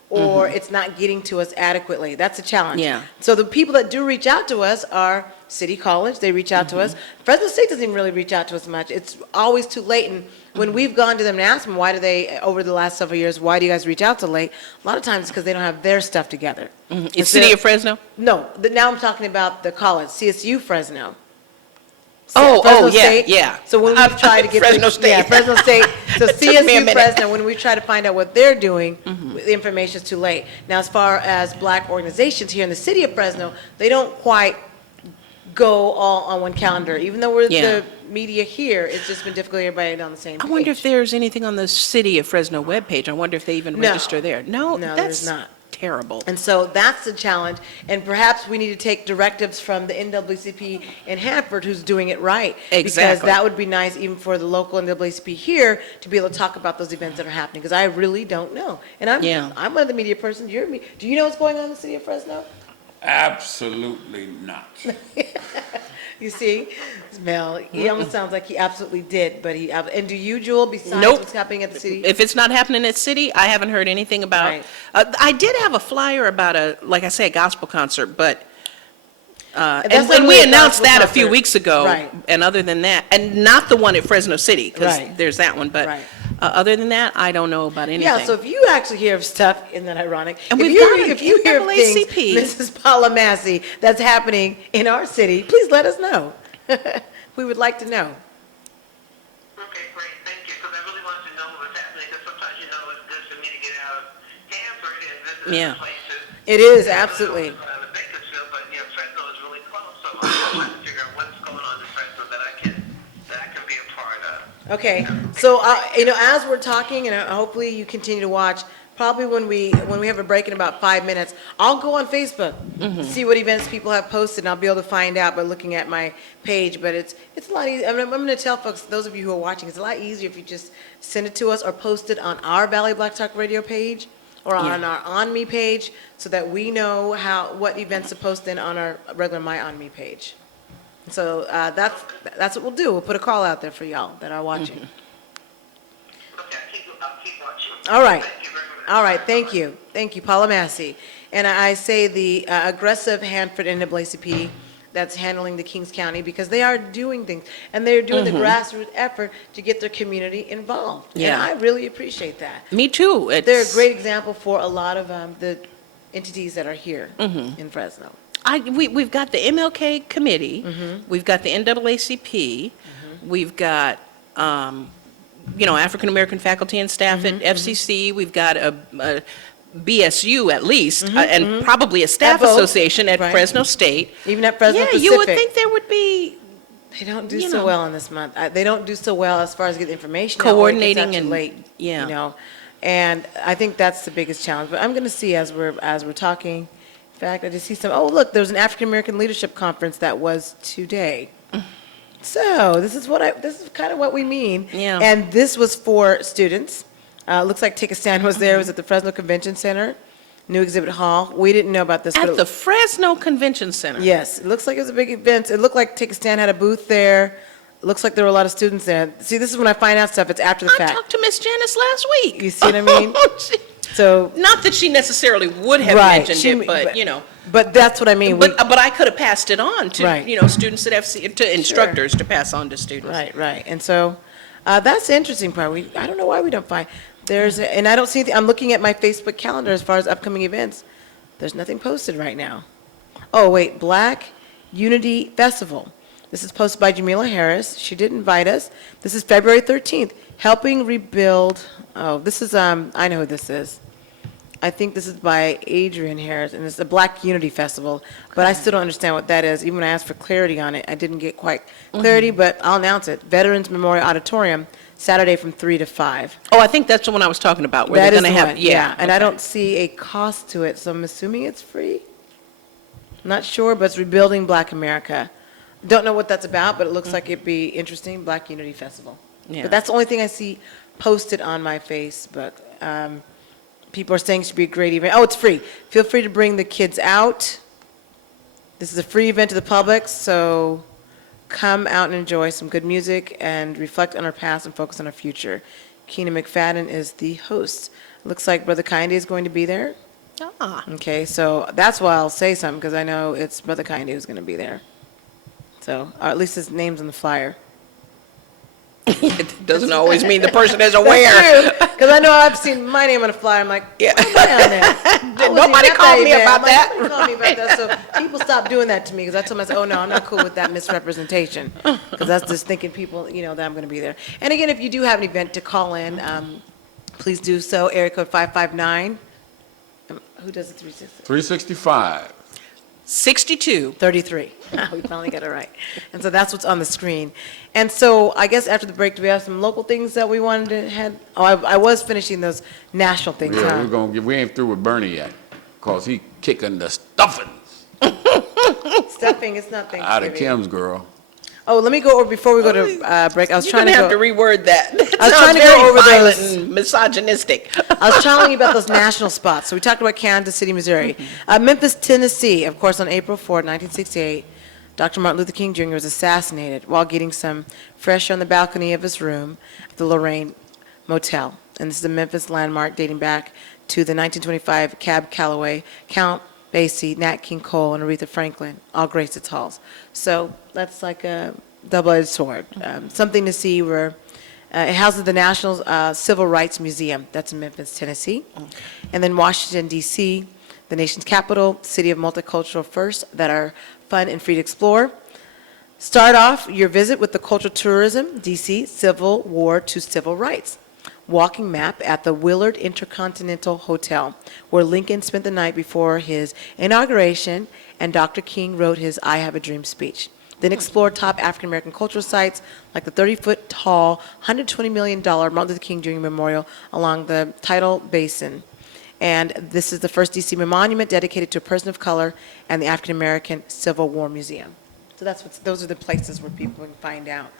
or it's not getting to us adequately. That's a challenge. Yeah. So the people that do reach out to us are City College. They reach out to us. Fresno State doesn't even really reach out to us much. It's always too late. And when we've gone to them and asked them, why do they, over the last several years, why do you guys reach out so late? A lot of times it's because they don't have their stuff together. It's City of Fresno? No. Now I'm talking about the college, CSU Fresno. Fresno State. yeah. So when we try to get Fresno State. Yeah, Fresno State. So It took me a CSU minute. Fresno, when we try to find out what they're doing, the information is too late. Now, as far as Black organizations here in the city of Fresno, they don't quite go all on one calendar. Even though we're the media here, it's just been difficult to get everybody on the same page. I wonder if there's anything on the City of Fresno webpage. I wonder if they even register there. No, No, that's there's not. terrible. And so that's the challenge, and perhaps we need to take directives from the NAACP in Hanford, who's doing it right. Because Exactly. that would be nice even for the local NAACP here to be able to talk about those events that are happening, because I really don't know. And I'm one of the media persons, do you know what's going on in the city of Fresno? Absolutely not. You see, Mel, he almost sounds like he absolutely did, but and do you, Jewel, besides Nope. what's happening at the city? If it's not happening at City, I haven't heard anything about. Right. I did have a flyer about a gospel concert, but That's and not we really a announced gospel that a few concert. weeks ago. Right. And other than that, and not the one at Fresno City, because Right. there's that one. But Right. Other than that, I don't know about anything. Yeah, so if you actually hear of stuff, isn't that ironic? And if we've you, got an if you hear of things, NAACP. Mrs. Paula Massey, that's happening in our city, please let us know. We would like to know. Okay, great. Thank you. Because I really wanted to know what was happening. Because sometimes, it's good for me to get out of Hanford and visit other places. It is, absolutely. The Bakersfield, but Fresno is really close. So I'm trying to figure out what's going on in Fresno that I can be a part of. Okay, so, as we're talking, and hopefully you continue to watch, probably when we have a break in about 5 minutes, I'll go on Facebook, see what events people have posted, and I'll be able to find out by looking at my page. But it's a lot easier. I'm going to tell folks, those of you who are watching, it's a lot easier if you just send it to us or post it on our Valley Black Talk Radio page, or on our ONME page so that we know what events to post in on our regular My ONME page. So that's what we'll do. We'll put a call out there for y'all that are watching. All right. All right. Thank you. Thank you, Paula Massey. And I say the aggressive Hanford NAACP that's handling the Kings County, because they are doing things and they're doing the grassroots effort to get their community involved. Yeah. And I really appreciate that. Me too. They're a great example for a lot of the entities that are here in Fresno. We've got the MLK committee, we've got the NAACP, we've got, African American faculty and staff at FCC, we've got a BSU at least, and probably a staff association at Fresno State. Even at Fresno Pacific. You would think there would be. They don't do so well in this month. They don't do so well as far as getting information. Coordinating and late. And I think that's the biggest challenge. But I'm going to see as we're talking. In fact, I just see some. Oh, look, there's an African American Leadership Conference that was today. So this is kind of what we mean. Yeah. And this was for students. Looks like Take a Stand was there. It was at the Fresno Convention Center, new exhibit hall. We didn't know about this. At the Fresno Convention Center. Yes, it looks like it was a big event. It looked like Take a Stand had a booth there. It looks like there were a lot of students there. See, this is when I find out stuff. It's after the fact. I talked to Miss Janice last week. You see what I mean? So not that she necessarily would have mentioned it, but But that's what I mean. But I could have passed it on to students at FC, to instructors to pass on to students. Right. And so that's the interesting part. I don't know why we don't find. And I don't see, I'm looking at my Facebook calendar as far as upcoming events. There's nothing posted right now. Oh, wait, Black Unity Festival. This is posted by Jamila Harris. She did invite us. This is February 13th, helping rebuild, this is, I know who this is. I think this is by Adrian Harris, and it's the Black Unity Festival, but I still don't understand what that is. Even when I asked for clarity on it, I didn't get quite clarity, but I'll announce it. Veterans Memorial Auditorium, Saturday from 3 to 5. Oh, I think that's the one I was talking about, where they're going to have, and I don't see a cost to it, so I'm assuming it's free. I'm not sure, but it's Rebuilding Black America. Don't know what that's about, but it looks like it'd be interesting, Black Unity Festival. Yeah. But that's the only thing I see posted on my Facebook. People are saying it should be a great event. Oh, it's free. Feel free to bring the kids out. This is a free event to the public, so come out and enjoy some good music and reflect on our past and focus on our future. Keena McFadden is the host. Looks like Brother Kinde is going to be there. Okay, so that's why I'll say something, because I know it's Brother Kinde who's going to be there. So, or at least his name's on the flyer. It doesn't always mean the person is aware. Because I know I've seen my name on a flyer. I'm like, why am I on there? Nobody called me about that. Nobody called me about that. So people stop doing that to me, because I told myself, oh no, I'm not cool with that misrepresentation. Because that's just thinking people, that I'm going to be there. And again, if you do have an event to call in, please do so. Area code 559. Who does the 360? 365. 62. 33. We finally got it right. And so that's what's on the screen. And so I guess after the break, do we have some local things that we wanted to head? Oh, I was finishing those national things. Yeah, we ain't through with Bernie yet, because he kicking the stuffings Stuffing, it's not Thanksgiving. out of Kim's girl. Oh, let me go over, before we go to break, I was trying to have to reword that. I was trying to go over violent those. and misogynistic. I was telling you about those national spots. So we talked about Kansas City, Missouri. Memphis, Tennessee, of course, on April 4, 1968, Dr. Martin Luther King Jr. was assassinated while getting some fresh on the balcony of his room at the Lorraine Motel. And this is a Memphis landmark dating back to the 1925 Cab Calloway, Count Basie, Nat King Cole, and Aretha Franklin all graced its halls. So that's like a double-edged sword. Something to see where it houses the National Civil Rights Museum. That's in Memphis, Tennessee. And then Washington, D.C., the nation's capital, city of multicultural firsts that are fun and free to explore. Start off your visit with the cultural tourism, D.C., Civil War to Civil Rights. Walking map at the Willard Intercontinental Hotel, where Lincoln spent the night before his inauguration and Dr. King wrote his I Have a Dream speech. Then explore top African American cultural sites like the 30-foot tall, $120 million Martin Luther King Jr. Memorial along the Tidal Basin. And this is the first DC monument dedicated to a person of color and the African American Civil War Museum. So those are the places where people can find out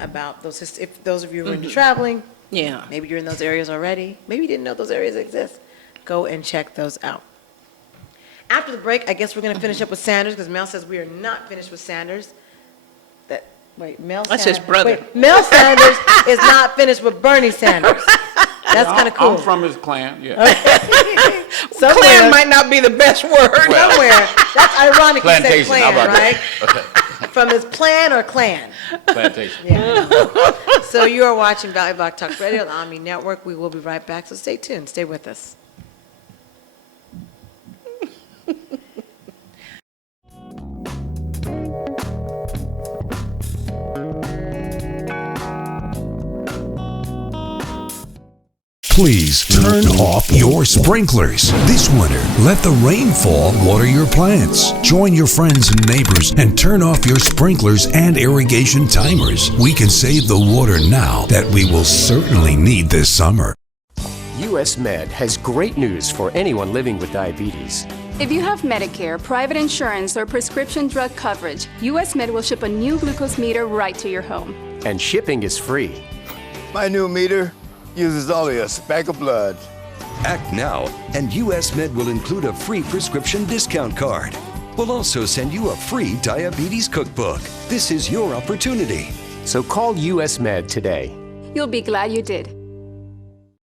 about those. If those of you who are into traveling, maybe you're in those areas already. Maybe you didn't know those areas exist. Go and check those out. After the break, I guess we're going to finish up with Sanders, because Mel says we are not finished with Sanders. Mel That's Sanders. his brother. Wait, Mel Sanders is not finished with Bernie Sanders. That's kind of cool. I'm from his clan, yeah. Clan might not be the best word. Somewhere. That's ironic you said Plantation, clan, how about right? that? From his plan or clan? Plantation. Yeah. So you are watching Valley Block Talk Radio on the ONME Network. We will be right back, so stay tuned. Stay with us. Please turn off your sprinklers. This winter, let the rainfall water your plants. Join your friends and neighbors and turn off your sprinklers and irrigation timers. We can save the water now that we will certainly need this summer. US Med has great news for anyone living with diabetes. If you have Medicare, private insurance, or prescription drug coverage, US Med will ship a new glucose meter right to your home. And shipping is free. My new meter uses only a speck of blood. Act now, and US Med will include a free prescription discount card. We'll also send you a free diabetes cookbook. This is your opportunity. So call US Med today. You'll be glad you did.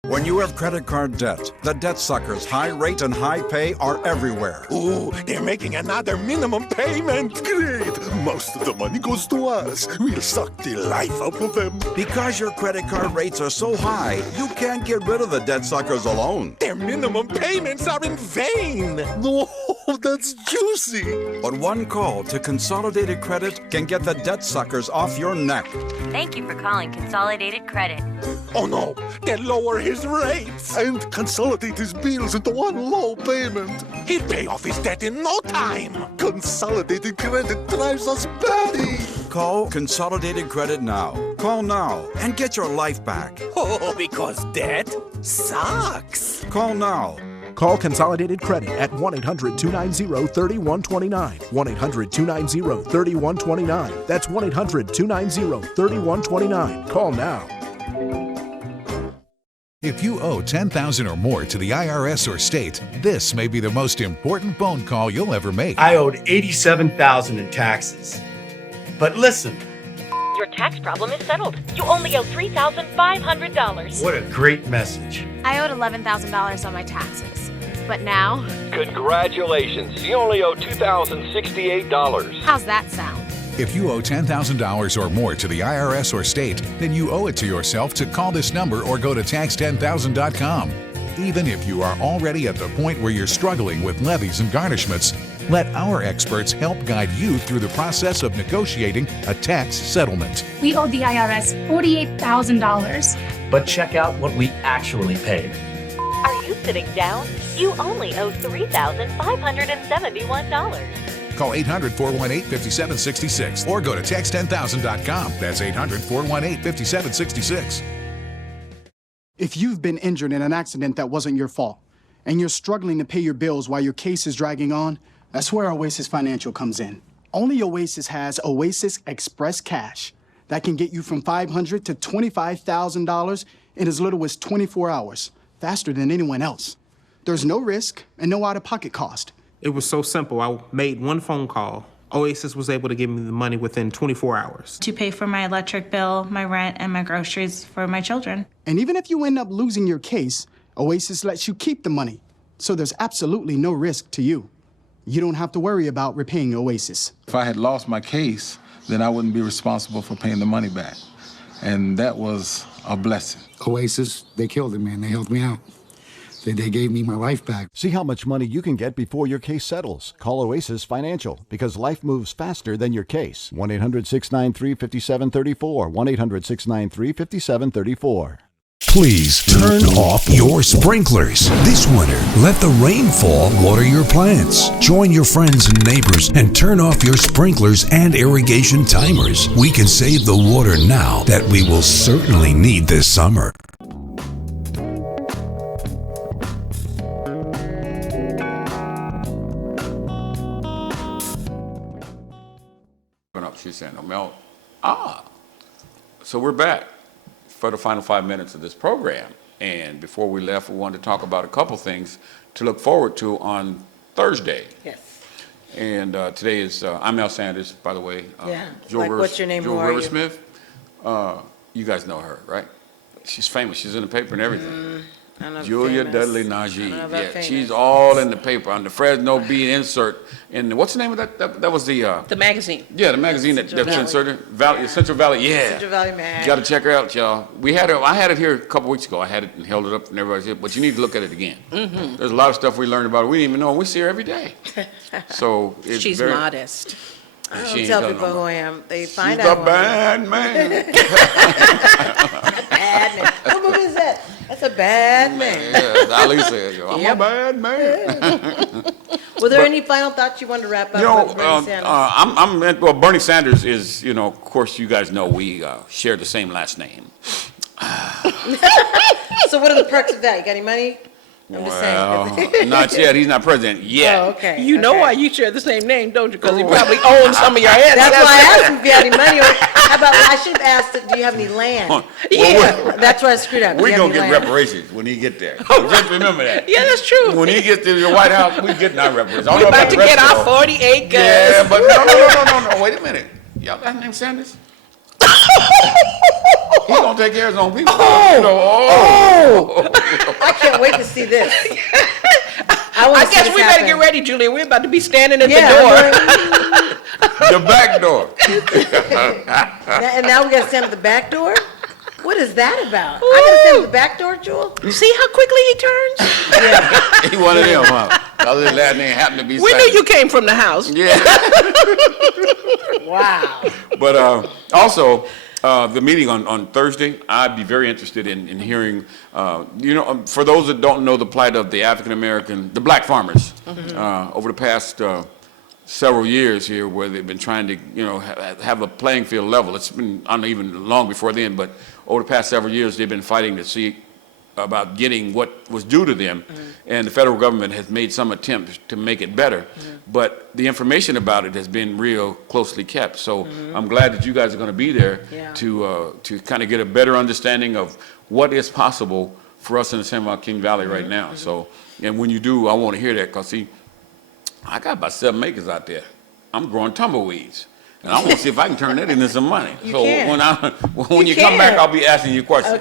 When you have credit card debt, the debt suckers' high rate and high pay are everywhere. Ooh, they're making another minimum payment. Great. Most of the money goes to us. We'll suck the life out of them. Because your credit card rates are so high, you can't get rid of the debt suckers alone. Their minimum payments are in vain. No, that's juicy. But one call to Consolidated Credit can get the debt suckers off your neck. Thank you for calling Consolidated Credit. Oh no, they'll lower his rates and consolidate his bills into one low payment. He'd pay off his debt in no time. Consolidated Credit drives us batty. Call Consolidated Credit now. Call now and get your life back. Oh, because debt sucks. Call now. Call Consolidated Credit at 1-800-290-3129. 1-800-290-3129. That's 1-800-290-3129. Call now. If you owe $10,000 or more to the IRS or state, this may be the most important phone call you'll ever make. I owed $87,000 in taxes. But listen. Your tax problem is settled. You only owe $3,500. What a great message. I owed $11,000 on my taxes. But now, Congratulations, you only owe $2,068. how's that sound? If you owe $10,000 or more to the IRS or state, then you owe it to yourself to call this number or go to tax10000.com. Even if you are already at the point where you're struggling with levies and garnishments, let our experts help guide you through the process of negotiating a tax settlement. We owed the IRS $48,000. But check out what we actually paid. Are you sitting down? You only owe $3,571. Call 800-418-5766 or go to tax10000.com. That's 800-418-5766. If you've been injured in an accident that wasn't your fault, and you're struggling to pay your bills while your case is dragging on, that's where Oasis Financial comes in. Only Oasis has Oasis Express Cash that can get you from $500 to $25,000 in as little as 24 hours, faster than anyone else. There's no risk and no out-of-pocket cost. It was so simple. I made one phone call. Oasis was able to give me the money within 24 hours. To pay for my electric bill, my rent, and my groceries for my children. And even if you end up losing your case, Oasis lets you keep the money, so there's absolutely no risk to you. You don't have to worry about repaying Oasis. If I had lost my case, then I wouldn't be responsible for paying the money back. And that was a blessing. Oasis, they killed it, man. They helped me out. They gave me my life back. See how much money you can get before your case settles. Call Oasis Financial, because life moves faster than your case. 1-800-693-5734. 1-800-693-5734. Please turn off your sprinklers. This winter, let the rainfall water your plants. Join your friends and neighbors and turn off your sprinklers and irrigation timers. We can save the water now that we will certainly need this summer. She's saying, so we're back for the final 5 minutes of this program. And before we left, we wanted to talk about a couple things to look forward to on Thursday. Yes. And today is, I'm Mel Sanders, by the way. Yeah, what's your name? Jill Riversmith. You guys know her, right? She's famous. She's in the paper and everything. Julia Dudley Najee. Yeah, she's all in the paper on the Fresno Bee insert. And what's the name of that? That was the magazine. Yeah, the magazine that's inserted. Central Valley. Yeah. Central Valley Mag. You got to check her out, y'all. We had her. I had it here a couple weeks ago. I had it and held it up, and everybody said, but you need to look at it again. Mm-hmm. There's a lot of stuff we learned about her. We didn't even know. We see her every day. So it's she's very modest. I don't tell people who I am. They find She's out. a bad man. Bad man. What movie is that? That's a bad man. Yeah, Ali said, I'm a bad man. Were there any final thoughts you wanted to wrap up with Bernie Sanders? Well, Bernie Sanders is, of course, you guys know we share the same last name. So what are the perks of that? You got any money? I'm just saying. Not yet. He's not president yet. Oh, okay. You know why you share the same name, don't you? Because he probably owns some of your ancestors. That's why I asked him if you had any money. Or how about, I should have asked, do you have any land? Yeah. That's why I screwed up. We're going to get reparations when he get there. Just remember that. Yeah, that's true. When he gets to the White House, we're getting our reparations. We're about to get our 40 acres. Yeah, but no. Wait a minute. Y'all got his name Sanders? He's going to take care of his own people. I can't wait to see this. I guess we better get ready, Julia. We're about to be standing at the door. The back door. And now we got to stand at the back door? What is that about? I got to stand at the back door, Jewel? See how quickly he turns? Yeah. He one of them, huh? Other than that name happened to be We knew you came from the house. Yeah. Wow. But also, the meeting on Thursday, I'd be very interested in hearing, for those that don't know the plight of the African-American, the black farmers, over the past several years here where they've been trying to, have a playing field level. It's been, I don't know, even long before then, but over the past several years, they've been fighting to see about getting what was due to them, and the federal government has made some attempts to make it better, but the information about it has been real closely kept. So I'm glad that you guys are going to be there to kind of get a better understanding of what is possible for us in the San Joaquin Valley right now. So, and when you do, I want to hear that, because see, I got about 7 acres out there. I'm growing tumbleweeds. And I want to see if I can turn that into some money. When you come back, I'll be asking you questions.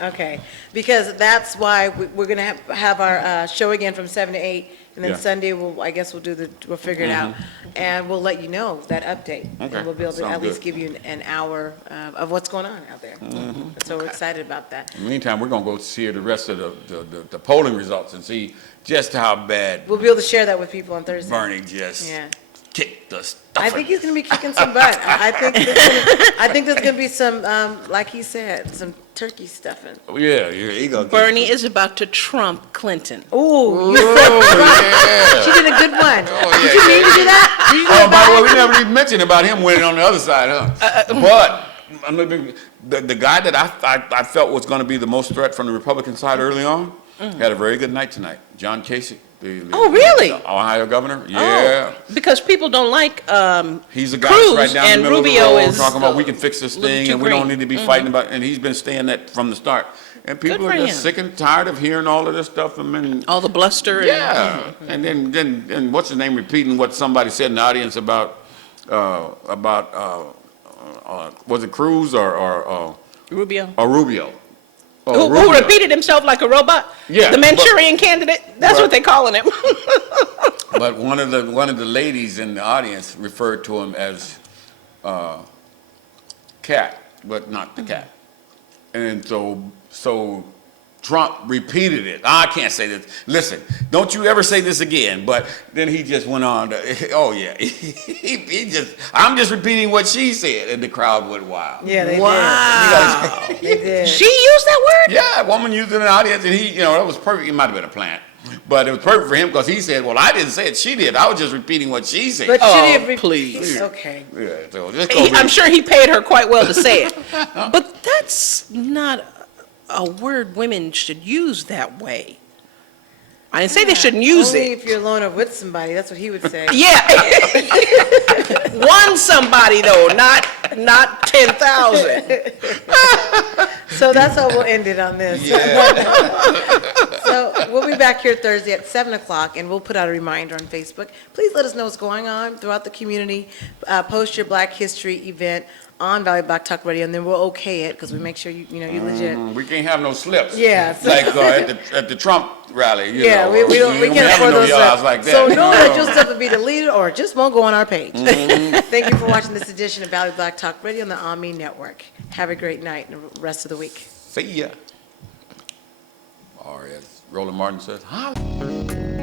Okay. Because that's why we're going to have our show again from 7 to 8. And then Sunday, we'll figure it out. And we'll let you know that update. Okay. And we'll be able to Sounds at least good. give you an hour of what's going on out there. So we're excited about that. In the meantime, we're going to go see the rest of the polling results and see just how bad We'll be able to share that with people on Thursday. Bernie just kicked the stuff. I think he's going to be kicking some butt. I think there's going to be some, like he said, some turkey stuffing. Yeah, he gonna Bernie is about to trump Clinton. Ooh, you said she did a good one. Did you mean to do that? By the way, we never even mentioned about him winning on the other side, huh? But the guy that I felt was going to be the most threat from the Republican side early on had a very good night tonight. John Kasich. Really? The Ohio governor? Yeah. Because people don't like he's a guy Cruz, right down and the middle Rubio of the road is talking about we can fix this thing and we don't need to be fighting about, and he's been saying that from the start. And people are just sick and tired of hearing all of this stuff from him. All the bluster. Yeah. And then what's his name repeating what somebody said in the audience about was it Cruz or Rubio? Or Rubio. Who repeated himself like a robot? Yeah, the Manchurian candidate. That's what they're calling him. But one of the ladies in the audience referred to him as cat, but not the cat. And so Trump repeated it. I can't say this. Listen, don't you ever say this again. But then he just went on to, I'm just repeating what she said, and the crowd went wild. Yeah, they did. They did. She used that word? Yeah, a woman used it in the audience, and he, that was perfect. It might have been a plant. But it was perfect for him because he said, well, I didn't say it, she did. I was just repeating what she said. But please. Okay. Yeah, so I'm sure he paid her quite well to say it. But that's not a word women should use that way. I didn't say they shouldn't use Only it. if you're alone or with somebody, that's what he would say. Yeah. One somebody though, not 10,000. So that's how we'll end it on this. Yeah. So we'll be back here Thursday at 7 o'clock, and we'll put out a reminder on Facebook. Please let us know what's going on throughout the community. Post your Black History event on Valley Black Talk Radio, and then we'll okay it, because we make sure you legit. We can't have no slips. Yeah. So Like at the Trump rally, you yeah, know. we can't afford those. Like that. So know that your stuff will be deleted or it just won't go on our page. Mhm. Thank you for watching this edition of Valley Black Talk Radio on the ONME Network. Have a great night and the rest of the week. See ya. Or as Roland Martin says, holla.